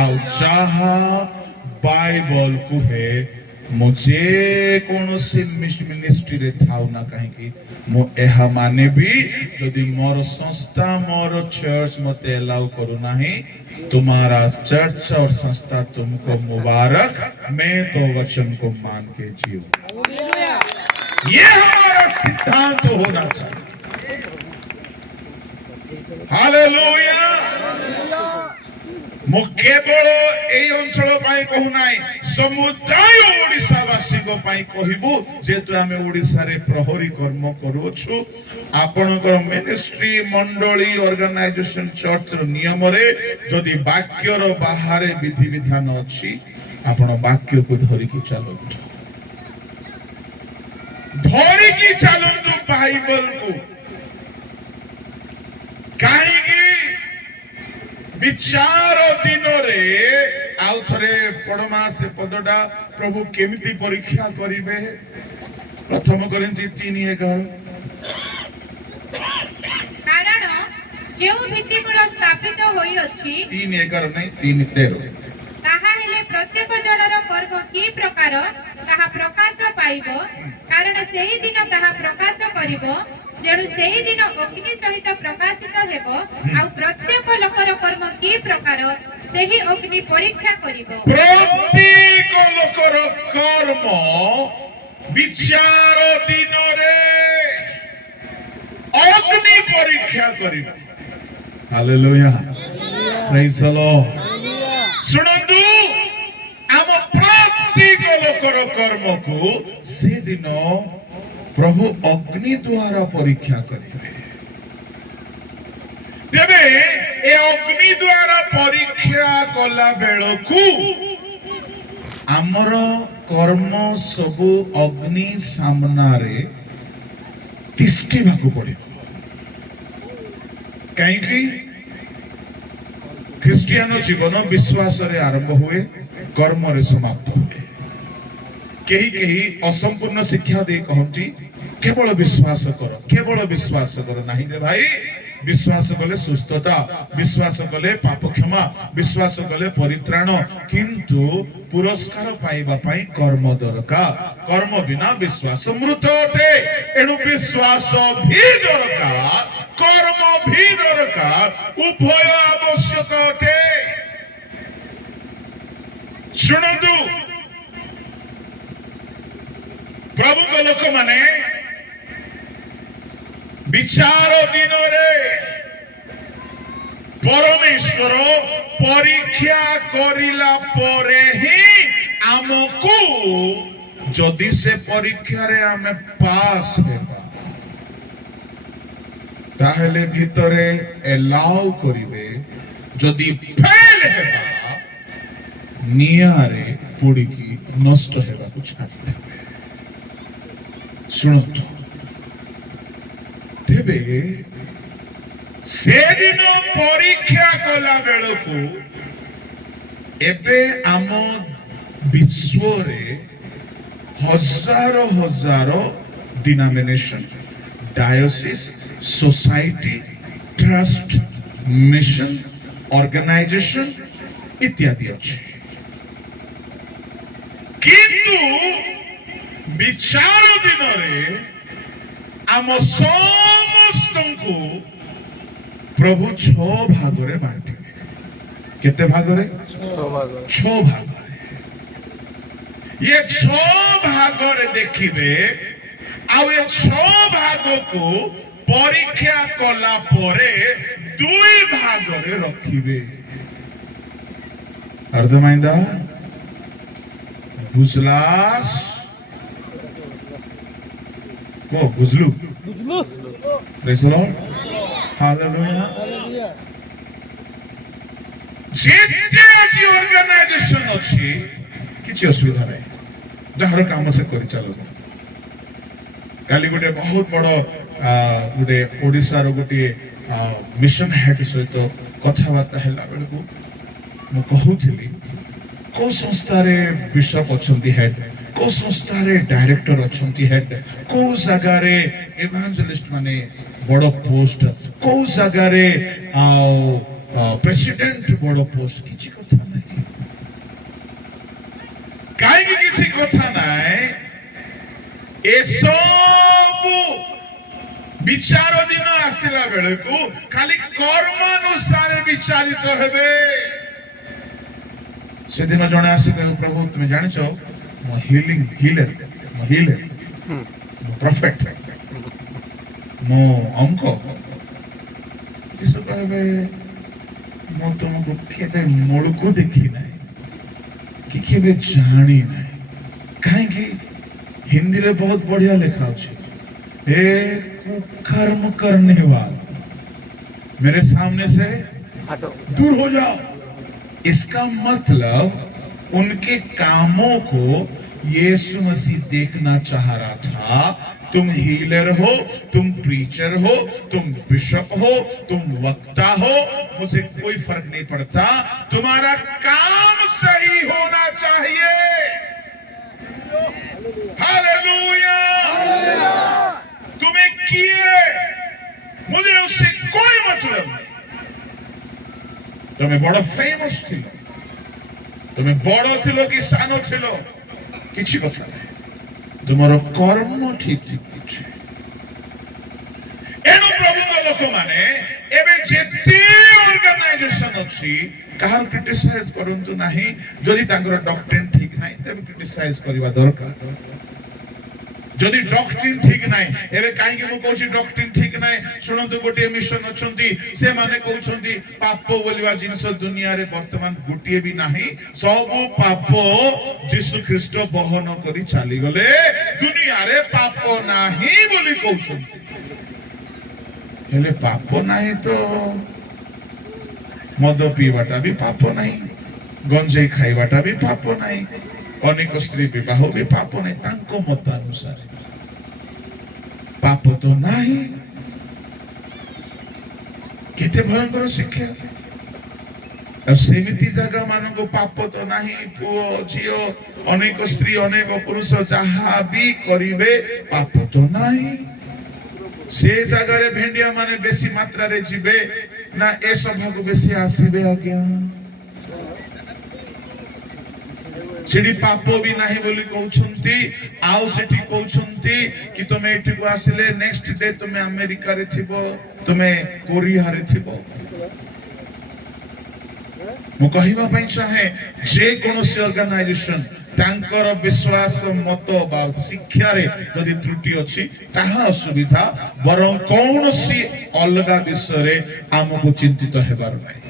ଆଉ ଯାହା बाइबल कुहे मुझे कौनसी मिनिस्ट्री रे थाउ ना कहीं मु एहा माने भी यदि मोर संस्था मोर चर्च मते अलाउ करू नाही तुम्हारा चर्च और संस्था तुमको मुबारक मैं तो वचन को मान के जियो ये हमारा सिद्धांत होना चाहिए हालेलुया मु केवल एई अंचल पाई कहू नाही समुदाय ओडिसावासी को पाई कहिबु जेतु आमे ओडिसा रे प्रहरी कर्म करूछु आपनकर मिनिस्ट्री मंडली ऑर्गेनाइजेशन चर्च रो नियम रे जदि वाक्य रो बाहरे विधि विधान अछि आपण वाक्य को धरि की चलंतु बाइबल को काहे की विचार दिन रे आउ थरे पढ़मा से पदटा प्रभु केमिति परीक्षा करिवे प्रथम कोरिन्थी 3:11 कारण जेउ भित्तिमूल स्थापित होई अछि 3:11 नहीं 3:13 ताहा हेले प्रत्येक जनर कर्म की प्रकार ताहा प्रकाश पाइबो कारण सेही दिन ताहा प्रकाश करिवो जेणु सेही दिन अग्नि सहित प्रकाशित हेबो आ प्रत्येक लोकर कर्म की प्रकार सेही अग्नि परीक्षा करिवो प्रत्येक लोकर कर्म विचार दिन रे अग्नि परीक्षा करिवो हालेलुया प्रेज द लॉर्ड सुनंतु आम प्रत्येक लोकर कर्म को से दिन प्रभु अग्नि द्वारा परीक्षा करेंगे तेबे ए अग्नि द्वारा परीक्षा कला बेलकु आमर कर्म सबु अग्नि सामना रे तिष्ठी भागु पड़े कहीं ख्रिस्टियन जीवन विश्वास रे आरंभ हुए कर्म रे समाप्त हुए कहीं असंपूर्ण शिक्षा दे कहती केवल विश्वास कर नहीं रे भाई विश्वास कले सुस्थता विश्वास कले पाप क्षमा विश्वास कले परित्राण किंतु पुरस्कार पाइबा पाई कर्म दरकार कर्म बिना विश्वास मृत अटे एणु विश्वास भी दरकार कर्म भी दरकार उभय आवश्यक अटे सुनंतु प्रभु को लोक माने विचार दिन रे परमेश्वर परीक्षा करिला परे ही आमको जदि से परीक्षा रे आमे पास हेबा ताहेले भितरे एलाउ करिवे जदि फेल हेबा नियारे पुड़ीकी नष्ट हेबा को छाड़ी देबे सुनतु तेबे से दिन परीक्षा कला बेलकु एबे आम विश्व रे हजार हजार denomination diocese society trust mission organisation इत्यादि अच्छे কিন্তু ବିଚାର ଦିନରେ ଆମ ସମସ୍ତଙ୍କୁ ପ୍ରଭୁ 6 ଭାଗରେ ବାଣ୍ଟିବେ। କେତେ ଭାଗରେ? 6 ଭାଗରେ। ये 6 ଭାଗରେ ଦେଖିବେ ଆଉ ଏ 6 ଭାଗକୁ ପରୀକ୍ଷା କଲା ପରେ 2 ଭାଗରେ ରଖିବେ। अर्धमाइंदा बुझलास को बुझलू प्रेज द लॉर्ड हालेलुया। जेते जी ऑर्गेनाइजेशन अछि किछि असुविधा नै जहार काम से करि चलो। काली गोटे बहुत बड़ गोटे ओडिसा रो गोटे मिशन हेड सहित कथाबार्ता हैला बेलकू मु कहूली को संस्था रे बिशप अछंती हेड को संस्था रे डायरेक्टर अछंती हेड को जगह रे इवांजेलिस्ट माने बड़ पोस्ट को जगह रे प्रेसिडेंट बड़ पोस्ट किछि कथा नै काई किछि कथा नै ए सब विचार दिन आसिला बेलकू खाली कर्मानुसार विचारित हेबे। से दिन जने आसी प्रभु तुम जानिछ मो हीलर मो प्रॉफिट मो अंको यीशु कहबे मो तुमको केबे मूलको देखी नै कि केबे जानी नै काहे कि हिंदी रे बहुत बढ़िया लिखा अछि ए कर्म करने वाला मेरे सामने से दूर हो जाओ। इसका मतलब उनके कामों को यीशु मसीह देखना चाह रहा था। तुम हीलर हो, तुम प्रीचर हो, तुम बिशप हो, तुम वक्ता हो, मुझे कोई फर्क नहीं पड़ता, तुम्हारा काम सही होना चाहिए। हालेलुया। तुम्हें किए मुझे उससे कोई मतलब नहीं। तुम्हें बड़ फेमस थिलो, तुम्हें बड़ थिलो कि सानो थिलो किछि कथा नै तुमरो कर्म ठीक ठीक अछि। एनो प्रभु लोक माने एबे जेते ऑर्गेनाइजेशन अछि काहर क्रिटिसाइज करंतु नाही। जदि तांकर डॉक्ट्रिन ठीक नाही तबे क्रिटिसाइज करबा दरकार। जदि डॉक्ट्रिन ठीक नाही एबे काहे कि मु कहूची डॉक्ट्रिन ठीक नाही सुनंतु गोटे मिशन अछंती से माने कहउछंती पाप बोलिवा जिंस दुनिया रे वर्तमान गोटिए भी नाही सब पाप यीशु ख्रीष्ट बहन करी चली गले दुनिया रे पाप नाही बोली कहउछंती। हेले पाप नाही तो मद पीवाटा भी पाप नाही, गंजेई खाइबाटा भी पाप नाही, अनेक स्त्री विवाह भी पाप नहीं। तांको मत अनुसार पाप तो नहीं। केते भयंकर शिक्षा सेमिति जगह मान को पाप तो नहीं। पुओ झियो अनेक स्त्री अनेक पुरुष जहा भी करिवे पाप तो नहीं। से जगह रे भेंडिया माने बेसी मात्रा रे जीवे ना ए सभा को बेसी आसीबे आज्ञा सेठी पाप भी नहीं बोली कहउछंती। आउ सेठी कहउछंती कि तुमे एठी को आसिले नेक्स्ट डे तुमे अमेरिका रे छिबो, तुमे कोरिया रे छिबो। मु कहिबा पई चाहे जे कोनोसी ऑर्गेनाइजेशन तांकर विश्वास मत बा शिक्षा रे यदि त्रुटि अछि ताहा असुविधा बरं कोनोसी अलगा विषय रे हमको चिंतित हेबार नाही।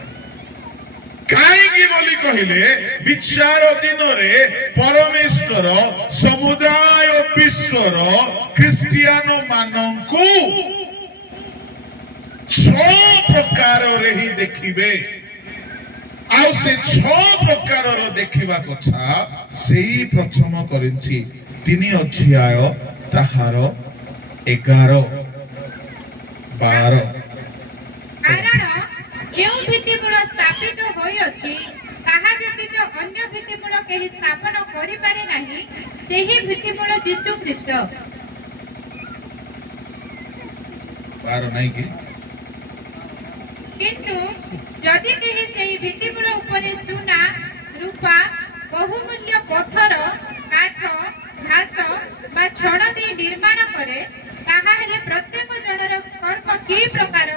काईकी बोली कहिले विचार दिन रे परमेश्वर समुदाय विश्वर क्रिस्टियान मानंकु 6 प्रकार रे ही देखिबे। आउ से 6 प्रकार रो देखिबा कथा सेही प्रथम करिन्थी 3 अध्याय ताहार 11 12 कारण जो भित्तिमूल स्थापित होई अछि ताहा व्यतीत अन्य भित्तिमूल केहि स्थापन करि पारे नाही। सेही भित्तिमूल यीशु ख्रीष्ट। 12 नाही कि किंतु जदि केहि सेही भित्तिमूल उपरे सुना रूपा बहुमूल्य पत्थर ପରେ ତାହା ହେଲେ ପ୍ରତ୍ୟେକ ଜଣର କର୍ମ କି ପ୍ରକାର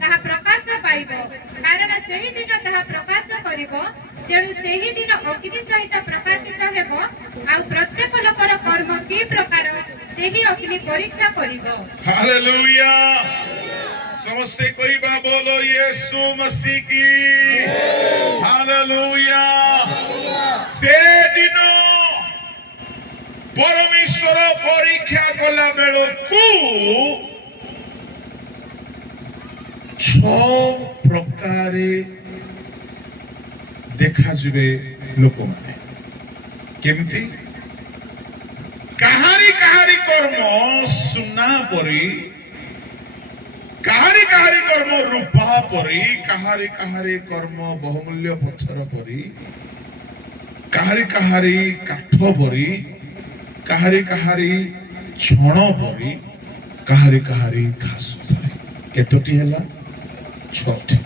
ତାହା ପ୍ରକାଶ ପାଇବ, କାରଣ ସେହି ଦିନ ତାହା ପ୍ରକାଶ କରିବ। ତେଣୁ ସେହି ଦିନ ଅଗ୍ନି ସହିତ ପ୍ରକାଶିତ ହେବ, ଆଉ ପ୍ରତ୍ୟେକ ଲୋକର କର୍ମ କି ପ୍ରକାର ସେହି ଅଗ୍ନି ପରୀକ୍ଷା କରିବ। हालेलुया। समस्ते कहिबा बोलो यीशु मसीह की हालेलुया। से दिन परमेश्वर परीक्षा कला बेलकू 6 प्रकारे देखा जिवे लोक माने केमिति काहारी काहारी कर्म सुना परी, काहारी काहारी कर्म रूपा परी, काहारी काहारी कर्म बहुमूल्य पत्थर परी, काहारी काहारी काठ परी, काहारी काहारी छण परी, काहारी काहारी घास परी। केतोटी हैला? 6टी।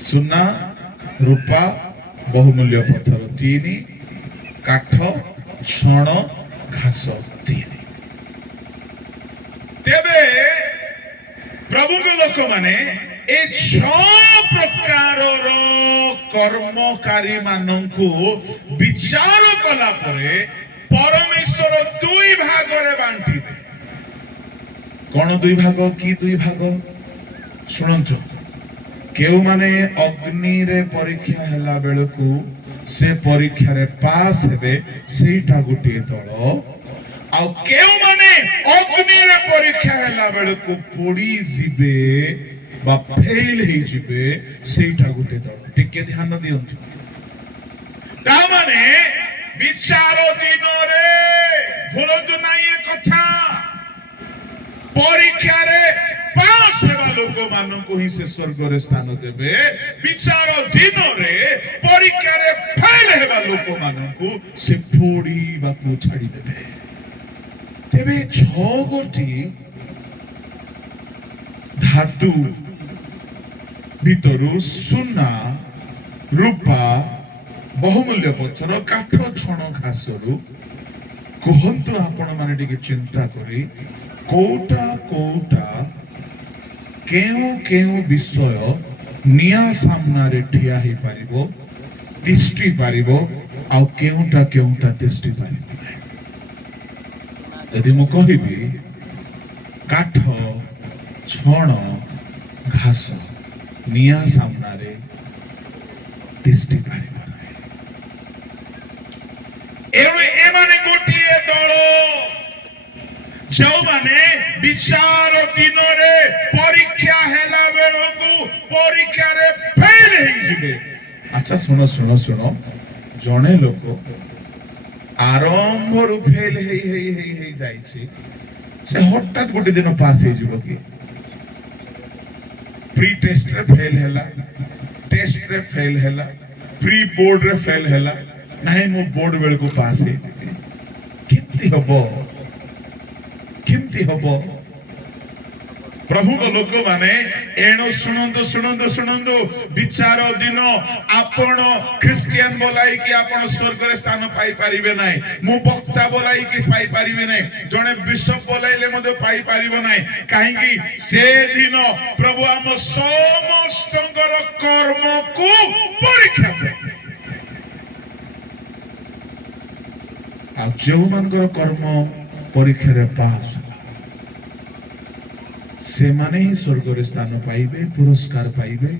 सुना, रूपा, बहुमूल्य पत्थर 3, काठ, छण, घास 3। तेबे प्रभु को लोक माने ए 6 प्रकार कर्मकारी मानंकु विचार कला परे परमेश्वर 2 भाग रे बांटिबे। कोन 2 भाग की 2 भाग सुनंतो। केउ माने अग्नि रे परीक्षा हैला बेलकू से परीक्षा रे पास हेबे सेटा गुटी दल, आ केउ माने अग्नि रे परीक्षा हैला बेलकू पोड़ी जिबे बा फेल हे जिबे सेटा गुटी दल। टिके ध्यान दियंतु। ता माने विचार दिन रे भूलंतु नाही ए कथा परीक्षा रे पास हेबा लोक मानकु ही से स्वर्ग रे स्थान देबे। विचार दिन रे परीक्षा रे फेल हेबा लोक मानकु से पोड़ी बाकु छाड़ी देबे। तेबे 6 गोटी धातु भितरु सुना, रूपा, बहुमूल्य पत्थर, काठ, छण, घासरु कहंतु आपण माने टिके चिंता करी कोटा कोटा केउ केउ विषय निया सामना रे ठिया ही पारिबो, तिष्टि पारिबो, आ केउटा तिष्टि पारिबो। यदि मु कहिबी काठ, छण, घास निया सामना रे तिष्टि पारिबो नाही। एमाने गोटिए दल जो माने विचार दिन रे परीक्षा हैला बेलकू परीक्षा रे फेल हे जिबे। अच्छा सुनो सुनो सुनो, जणे लोक आरंभ रु फेल हे जाइछि से हठात गोटे दिन पास हे जिवो कि? प्री टेस्ट रे फेल हैला, टेस्ट रे फेल हैला, प्री बोर्ड रे फेल हैला, नाही मु बोर्ड बेलकू पास हे जिबे। केमति हबो? केमति हबो? प्रभु को लोक माने एणो सुनंदु सुनंदु सुनंदु विचार दिन आपण क्रिश्चियन बोलाई कि आपण स्वर्ग रे स्थान पाई परिबे नाही, मु वक्ता बोलाई कि पाई परिबे नाही, जने बिशप बोलाइले मधे पाई परिबो नाही। काहेकि से दिन प्रभु हम समस्तंकर कर्म को परीक्षा करबे। आ जो मानकर कर्म परीक्षा रे पास से माने ही स्वर्ग रे स्थान पाइबे, पुरस्कार पाइबे।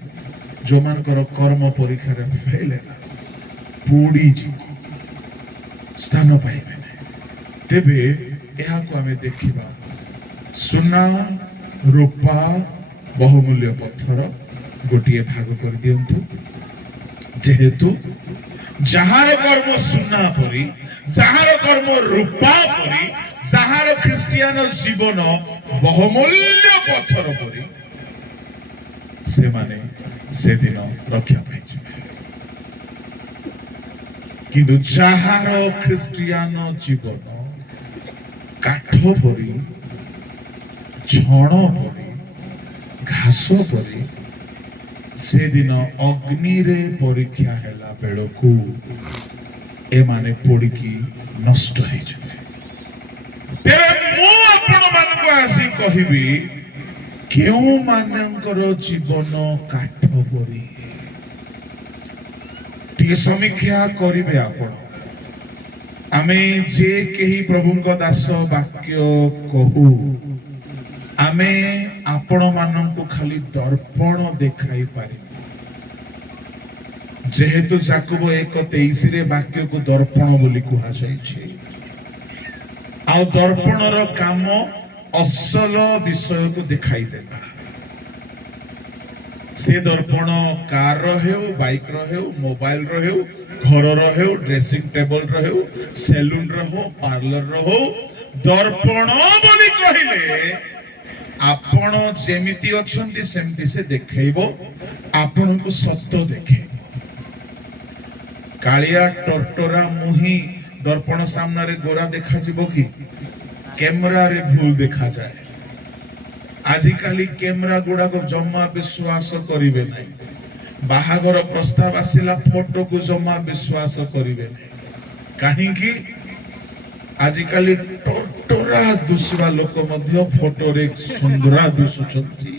जो मानकर कर्म परीक्षा रे फेल है पूरी स्थान पाइबे। तेबे एहा को हमें देखिबा सुना, रूपा, बहुमूल्य पत्थर गोटिए भाग कर दियंतु। जेहेतु जहार कर्म सुना परी, जहार कर्म रूपा परी, जहार ख्रिस्टियान जीवन बहुमूल्य पत्थर परी, से माने से दिन रक्षा पाई। किंतु जहार ख्रिस्टियान जीवन काठ परी, छण परी, घास परी, से दिन अग्नि रे परीक्षा हैला बेलकू ए माने पोड़ी की नष्ट है। तेरे मुंह आपण मानक आसी कहबी केउ मानकर जीवन काठ परी टी समीक्षा करिवे आपण आमे जे केही प्रभुଙ୍କ दास वाक्य कहू आमे आपण मानक खाली दर्पण देखाई पारि जेहेतु याकूब 1:23 रे वाक्य को दर्पण बोली कहा जायछि आ दर्पणर काम असल विषय को दिखाई देगा से दर्पण कार रो बाइक रो मोबाइल रो घर रो ड्रेसिंग टेबल रो सैलून रो पार्लर रो दर्पण बोली कहिले आपण जेमिति अछंती सेमिति से देखैबो आपण को सत्य देखैबो कालिया टरटरा मुही दर्पण सामने रे गोरा देखा जिवो कि कैमरा रे भूल देखा जाए आजिकाली कैमरा गुड़ा को जमा विश्वास करिवे नहीं बाहागर प्रस्ताव आसिला फोटो को जमा विश्वास करिवे नहीं काहे कि आजिकाली टोटोरा दूसरा लोक मध्य फोटो रे सुंदरा दुसुचंती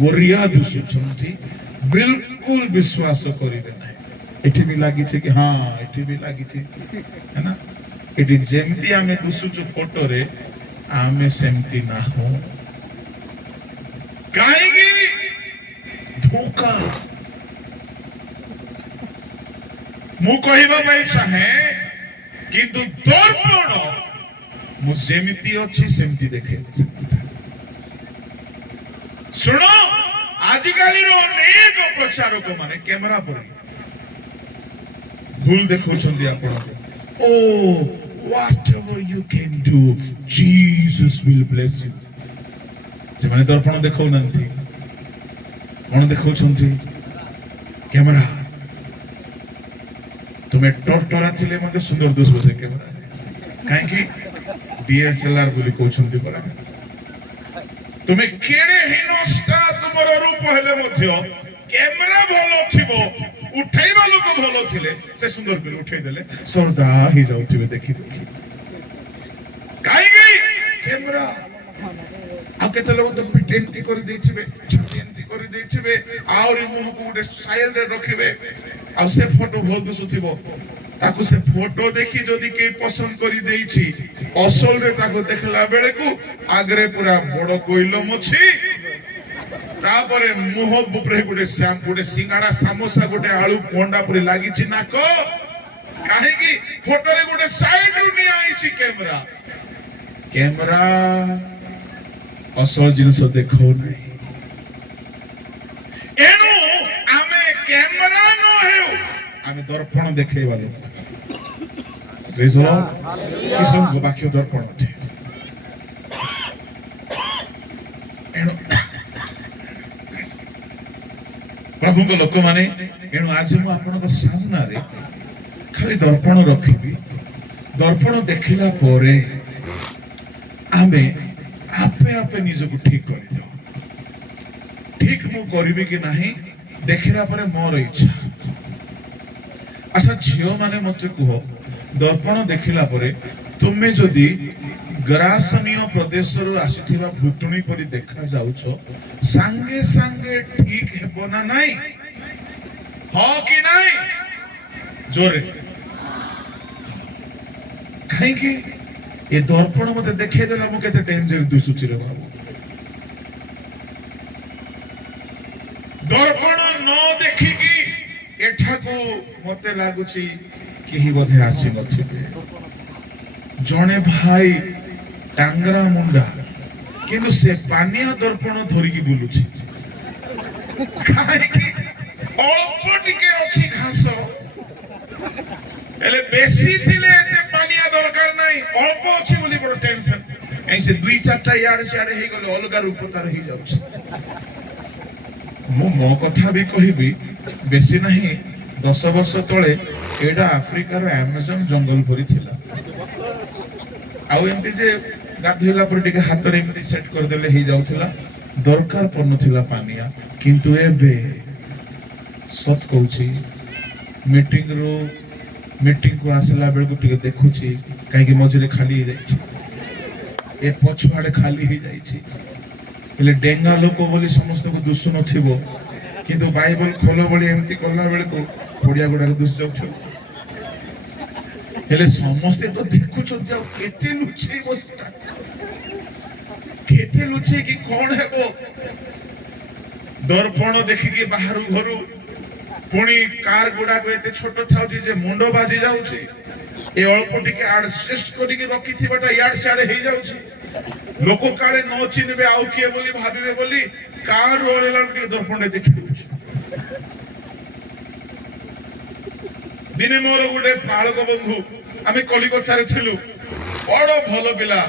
गोरिया दुसुचंती बिल्कुल विश्वास करिवे नहीं एठी भी लागी छे कि हां एठी भी लागी छे है ना एठी जेमती आमे दुसुचु फोटो रे आमे सेमती ना हो काहेकि धोखा मु कहबा भाई चाहे किंतु दर्पण मु जेमिति अछि सेमती देखे सुनो आजिकाली रो अनेक प्रचारक माने कैमरा पर भूल देखौछन्ती आपण ओ whatever you can do Jesus will bless you जे माने दर्पण देखौ नंती कोन देखौछन्ती कैमरा तुम्हें टरटरा थिले मते सुंदर दिसबो से कैमरा काहे कि DSLR बोली कहउछन्ती परा तुम्हें केडे हिनस्ता तुमर रूप हेले मध्य कैमरा भलो थिबो उठाइबा लोक भलो थिले से सुंदर कर उठाई देले सरदा ही जाउथिबे देखि देखि काहे कि कैमरा आ केते लोग तो पिटेंती कर देथिबे छातेंती कर देथिबे आउरी मुह को उडे स्टाइल रे रखिबे आ से फोटो भल दुसुथिबो ताकू से फोटो देखि जदी के पसंद करी देइछि असल रे ताकू देखला बेले को आगरे पूरा बड़ कोइलम अछि तापरे मुह उपरे गुडे श्याम गुडे सिंगाड़ा समोसा गुडे आलू पोंडा पुरी लागि छि नाको काहे कि फोटो रे गुडे साइड नी आइछि कैमरा कैमरा असल जिनस देखो नहीं एनु आमे कैमरा नो हेउ आमे दर्पण देखेबा लोक रेजो किसम को बाकी दर्पण थे एनु प्रभु को लोक माने एनु आज मु आपन को सामना रे खाली दर्पण रखिबी दर्पण देखिला परे आमे आपे आपे निजो को ठीक करि जाओ ठीक मु करिबे कि नाही देखिला परे मोर इच्छा अच्छा झियो माने मते कहो दर्पण देखिला परे तुमे जदी ग्रासनीय प्रदेश रो आसीथिबा भूतुणी परि देखा जाउछो संगे संगे ठीक हेबो ना नाही हो कि नाही जोरे काहे कि ये दर्पण मते देखे देला मु केते डेंजर दुसुची रे बाबू दर्पण न देखि कि एठा को मते लागुची केही बोधे आसी नथिबे जणे भाई टांगरा मुंडा किंतु से पानिया दर्पण धरि की बुलुची काहे कि अल्प टिके अछि घास एले बेसी थिले एते पानिया दरकार नाही अल्प अछि बोली बड़ टेंशन ऐसे दुई चारटा याड सियाडे हे गलो अलगा रूप तार हे जाउछ मो कथा भी कहिबी बेसी नाही 10 वर्ष तळे एडा अफ्रिका रो अमेजन जंगल परि थिला आउ एमती जे गाधैला पर टिके हाथ रे एमती सेट कर देले हे जाउथला दरकार पन थिला पानिया किंतु एबे सत कहूची मीटिंग को आसला बेल को टिके देखुची काहे कि मझरे खाली रे ଏ ପଛଆଡେ ଖାଲି ହେଇଯାଇଛି। ହେଲେ ଡେଙ୍ଗା ଲୋକ ବୋଲି ସମସ୍ତଙ୍କୁ ଦୁଷୁ ନଥିବ, କିନ୍ତୁ ବାଇବଲ ଖୋଲ ଭଳି ଏମିତି କଲା ବେଳକୁ ପଡିଆ ଗୁଡାକ ଦୁଷି ଯାଉଥିବ। ହେଲେ ସମସ୍ତେ ତ ଦେଖୁଛନ୍ତି, ଆଉ କେତେ ଲୁଚେଇବ ସେଟା, କେତେ ଲୁଚେଇକି କଣ ହେବ? ଦର୍ପଣ ଦେଖିକି ବାହାରୁ ଘରୁ ପୁଣି କାର ଗୁଡାକ ଏତେ ଛୋଟ ଥାଉଛି ଯେ ମୁଣ୍ଡ ବାଜି ଯାଉଛି। ଏ ଅଳ୍ପ ଟିକେ ଆଡଜଷ୍ଟ କରିକି ରଖିଥିବାଟା ଇଆଡେ ସିଆଡେ ହେଇଯାଉଛି। ଲୋକ କାଳେ ନ ଚିହ୍ନିବେ ଆଉ କିଏ ବୋଲି ଭାବିବେ ବୋଲି କାର ଓହ୍ଲେଇଲା ଟିକେ ଦର୍ପଣରେ ଦେଖି ଦଉଛି। ଦିନେ ମୋର ଗୋଟେ ବାଳକ ବନ୍ଧୁ, ଆମେ କଲିକତାରେ ଥିଲୁ, ବଡ ଭଲ ପିଲା,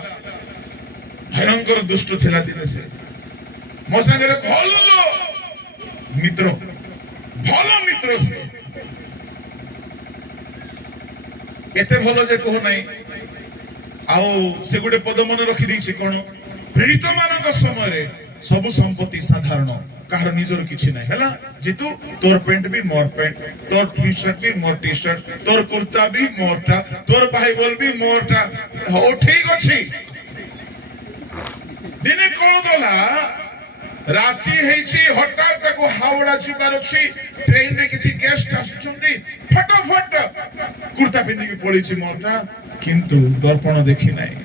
ଭୟଙ୍କର ଦୁଷ୍ଟ ଥିଲା। ଦିନେ ସେ ମୋ ସାଙ୍ଗରେ ଭଲ ମିତ୍ର, ଭଲ ମିତ୍ର। ସେ ଏତେ ଭଲ ଯେ କହୁ ନାହିଁ। ଆଉ ସେ ଗୋଟେ ପଦ ମନେ ରଖିଦେଇଛି, କଣ? ପ୍ରେରିତ ମାନଙ୍କ ସମୟରେ ସବୁ ସମ୍ପତ୍ତି ସାଧାରଣ, କାହାର ନିଜର କିଛି ନାହିଁ। ହେଲା ଜିତୁ, ତୋର ପ୍ୟାଣ୍ଟ ବି ମୋର ପ୍ୟାଣ୍ଟ, ତୋର ଟି ସାର୍ଟ ବି ମୋର ଟି ସାର୍ଟ, ତୋର କୁର୍ତ୍ତା ବି ମୋରଟା, ତୋର ବାଇବଲ ବି ମୋରଟା। ହଉ ଠିକ ଅଛି। ଦିନେ କଣ କଲା, ରାତି ହେଇଛି, ହଠାତ୍ ତାକୁ ହାওড়ା ଯିବାର ଅଛି, ଟ୍ରେନରେ କିଛି ଗେଷ୍ଟ ଆସୁଛନ୍ତି, ଫଟାଫଟ କୁର୍ତ୍ତା ପିନ୍ଧିକି ପଳେଇଛି ମୋରଟା, କିନ୍ତୁ ଦର୍ପଣ ଦେଖି ନାହିଁ।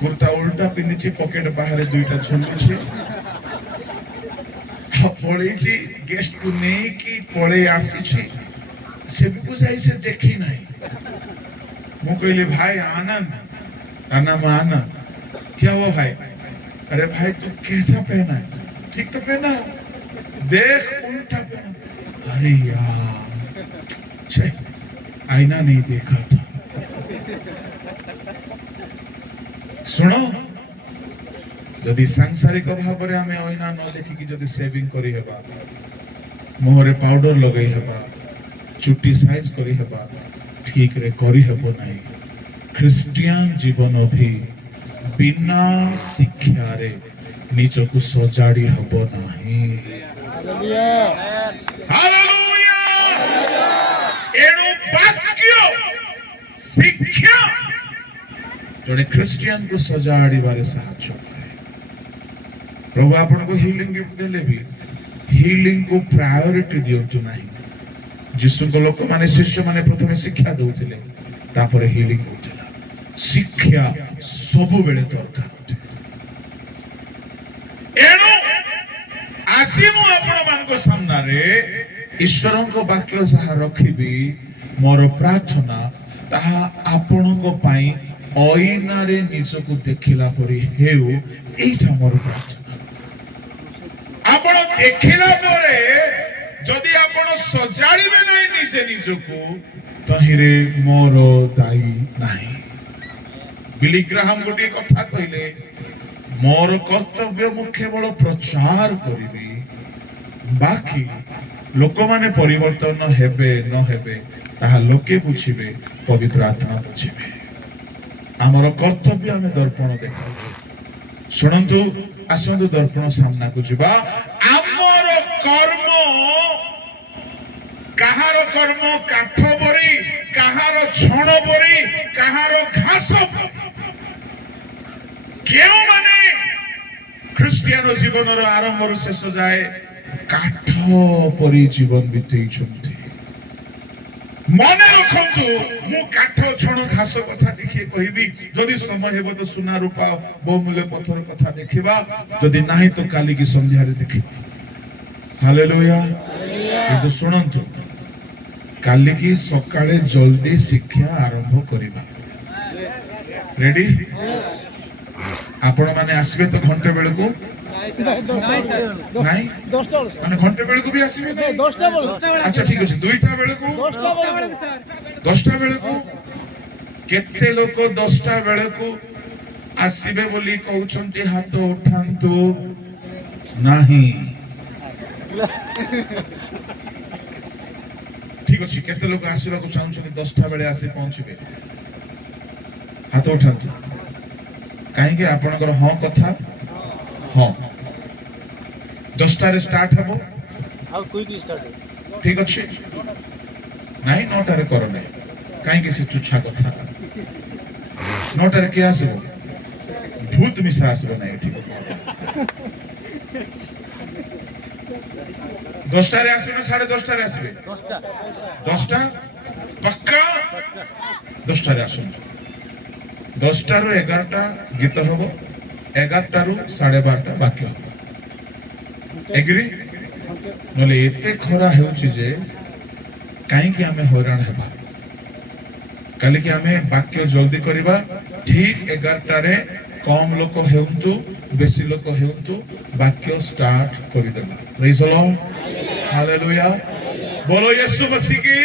କୁର୍ତ୍ତା ଉଲ୍ଟା ପିନ୍ଧିଛି, ପକେଟ ବାହାରେ ଦୁଇଟା ଝୁଲୁଛି, ପଳେଇଛି ଗେଷ୍ଟକୁ ନେଇକି ପଳେଇ ଆସିଛି। ସେକୁ ଯାଇ ସେ ଦେଖି ନାହିଁ। ମୁଁ କହିଲି ଭାଇ आनंद, नाम आनंद, क्या हुआ भाई? अरे भाई तू कैसा पहना है? ठीक तो पहना है, देख उल्टा पहना। अरे यार आईना नहीं देखा था। सुनो, जदि सांसारिक भाव में आम आईना न देखिकी जदि सेविंग करी हेबा, मुहरे पाउडर लगे हेबा, चुट्टी साइज करी हेबा, ठीक रे करी हेबो नहीं। ख्रिस्टियन जीवन भी बिना शिक्षा रे निजको सजाड़ी हेबो नहीं। हालेलुया। एणु वाक्य शिक्षा जड़े ख्रिस्टियन को सजाड़ी बारे साहाय्य करे। प्रभु आपन को हीलिंग गिफ्ट देले भी हीलिंग को प्रायोरिटी दियंतु नहीं। जिसु को लोक माने शिष्य माने प्रथमे शिक्षा दउथिले, तापर हीलिंग होथिला। शिक्षा सब बेले दरकार होते। एणु आसीनु आपण मान को सामना रे ईश्वरन को वाक्य सहा रखिबी। मोर प्रार्थना ताहा आपण को पाई आईना रे निजको देखिला परी हेउ, एटा मोर प्रार्थना। आपण देखिला परे जदि आपण सजाड़िबे नहीं निजे निजको, तहिरे मोर दायी नहीं। बिली ग्राहम गोटे कथा कहले, मोर कर्तव्य मु केवल प्रचार करिबी, बाकी लोक माने परिवर्तन हेबे न हेबे ताहा लोके बुझिबे, पवित्र आत्मा बुझिबे। आमर कर्तव्य आमे दर्पण देखाउ। शुणंतु, आसंतु दर्पण सामना को जिबा। आमर कर्म, काहार कर्म काठ बरी, काहार छण बरी, काहार घास। केउ माने ख्रिस्टियन जीवन आरंभ शेष जाए काठ परी जीवन बीतई छथि। मने रखंतु, मु काठ छण घास कथा देखिए कहबी, जदि समय हेबो तो सुना रूपा बहुमूल्य पत्थर कथा देखिबा, जदि नाही तो काली की संध्या रे देखिबा। हालेलुया। किंतु सुनंतु, काली की सकाळे जल्दी शिक्षा आरंभ करिबा। रेडी? आपण माने आसीबे तो घंटे बेले को नहीं, माने घंटे बेले को भी आसीबे नहीं? अच्छा ठीक अछि। 2टा बेले को, 10टा बेले को। केते लोक 10टा बेले को आसीबे बोली कहउछन्ती, हाथ उठांतु नाही। ठीक अछि। केते लोक आसीबा को चाहउछन्ती 10टा बेले आसी पहुंचबे, हाथ उठांतु। कहीं के आपनकर हाँ कथा हाँ 10टा रे स्टार्ट हबो, हाउ क्विकली स्टार्ट। ठीक अछि। नहीं 9टा रे करो नहीं, कहीं के से चुच्छा कथा। 9টাରେ କିଏ ଆସିବ? ଭୂତ ମିଶା ଆସିବ ନାହିଁ ଏଠି। 10টাରେ ଆସିବେ ନା 10:30ରେ ଆସିବେ? 10ଟା ପକ୍କା 10টাରେ ଆସନ୍ତୁ। 10টাରୁ 11ଟା ଗୀତ ହବ, 11টাରୁ 12:30 ବାକ୍ୟ ହବ। ଏଗ୍ରି? ନହେଲେ ଏତେ ଖରା ହେଉଛି ଯେ କାହିଁକି ଆମେ ହଇରାଣ ହେବା? କାଲିକି ଆମେ ବାକ୍ୟ ଜଲ୍ଦି କରିବା, ଠିକ 11টাରେ କମ ଲୋକ ହେଉନ୍ତୁ ବେଶୀ ଲୋକ ହେଉନ୍ତୁ ବାକ୍ୟ ଷ୍ଟାର୍ଟ କରିଦେବା। ପ୍ରେଜ୍ ଦ ଲର୍ଡ, ହାଲେଲୁୟା। ବୋलो ୟେଶୁ ମसीह की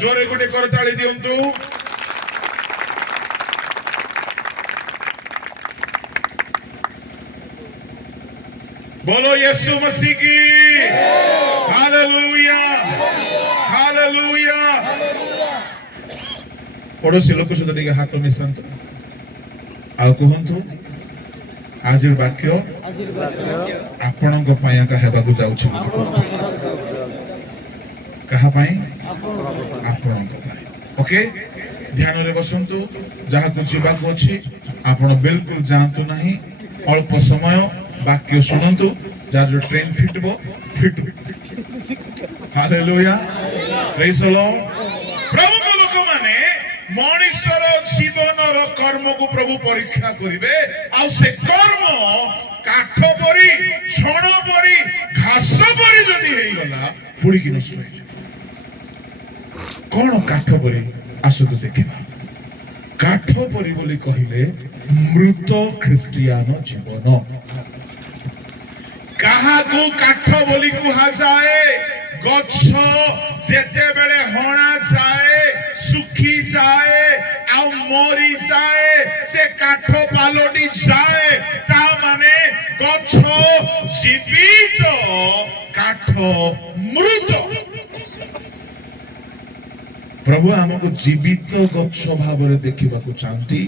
ଜୋରେ ଗୋଟେ କରତାଳି ଦିଅନ୍ତୁ। बोलो यीशु मसीह की हालेलुया हालेलुया। पड़ोसी लोक सहित टिके हाथ मिशांतु आ कहंतु आज वाक्य आपणक पई का हेबाकु जाउछि। कहा पई? आपणक पई। ओके, ध्यान रे बसंतु। जहा को जीवाको अछि आपण बिल्कुल जानतु नहीं। अल्प समय वाक्य शुणु, जार जो ट्रेन फिटबो फिट। Hallelujah, praise the Lord. प्रभु को लोक माने मनुष्यर जीवन रो कर्म को प्रभु परीक्षा करिवे। आ से कर्म काठ परी छण परी घास परी जदी हेई गला पुड़ी की नष्ट होई जाय। कोन काठ परी आसु तो देखिबा। काठ परी बोली कहिले मृत ख्रिस्टियान जीवन। कहा को काठ बोली कुहा जाए? गछ जेते बेले हणा जाए सुखी जाए आ मरी जाए से काठ पालटी जाए ता माने गछ जीवित काठ मृत। प्रभु हमको जीवित गछ भावरे देखिबाकू चाहती,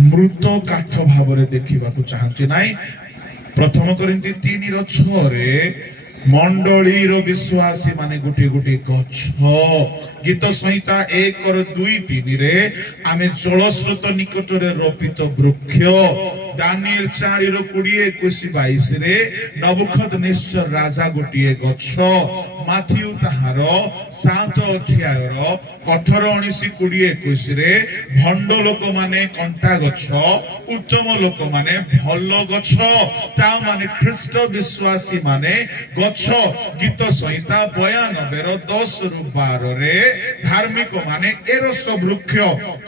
मृत काठ भावरे देखिबाकू चाहती नाही। प्रथम कोरिन्थी 3:6 मंडली रो विश्वासी माने गुटी गुटी गछ। गीत संहिता 1:2-3 रे आमे जलस्रोत निकट रे रोपित वृक्ष। दानिएल 4:20-21-22 रे नबुकदनेस्सर राजा गुटिए गछ। माथियु ताहार 7:18-19-20-21 रे भंड लोक माने कंटा गछ, उत्तम लोक माने भल गछ, ता माने ख्रीष्ट विश्वासी माने गछ। गीत संहिता 92:10-12 रे धार्मिक माने एरस वृक्ष,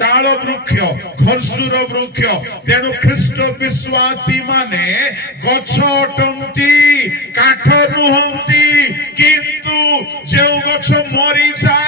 ताल वृक्ष, खरसुर वृक्ष। तेणु ख्रीष्ट विश्वासी माने गछ अटंती, काठ नुहंती, किंतु जे गछ मरी जाए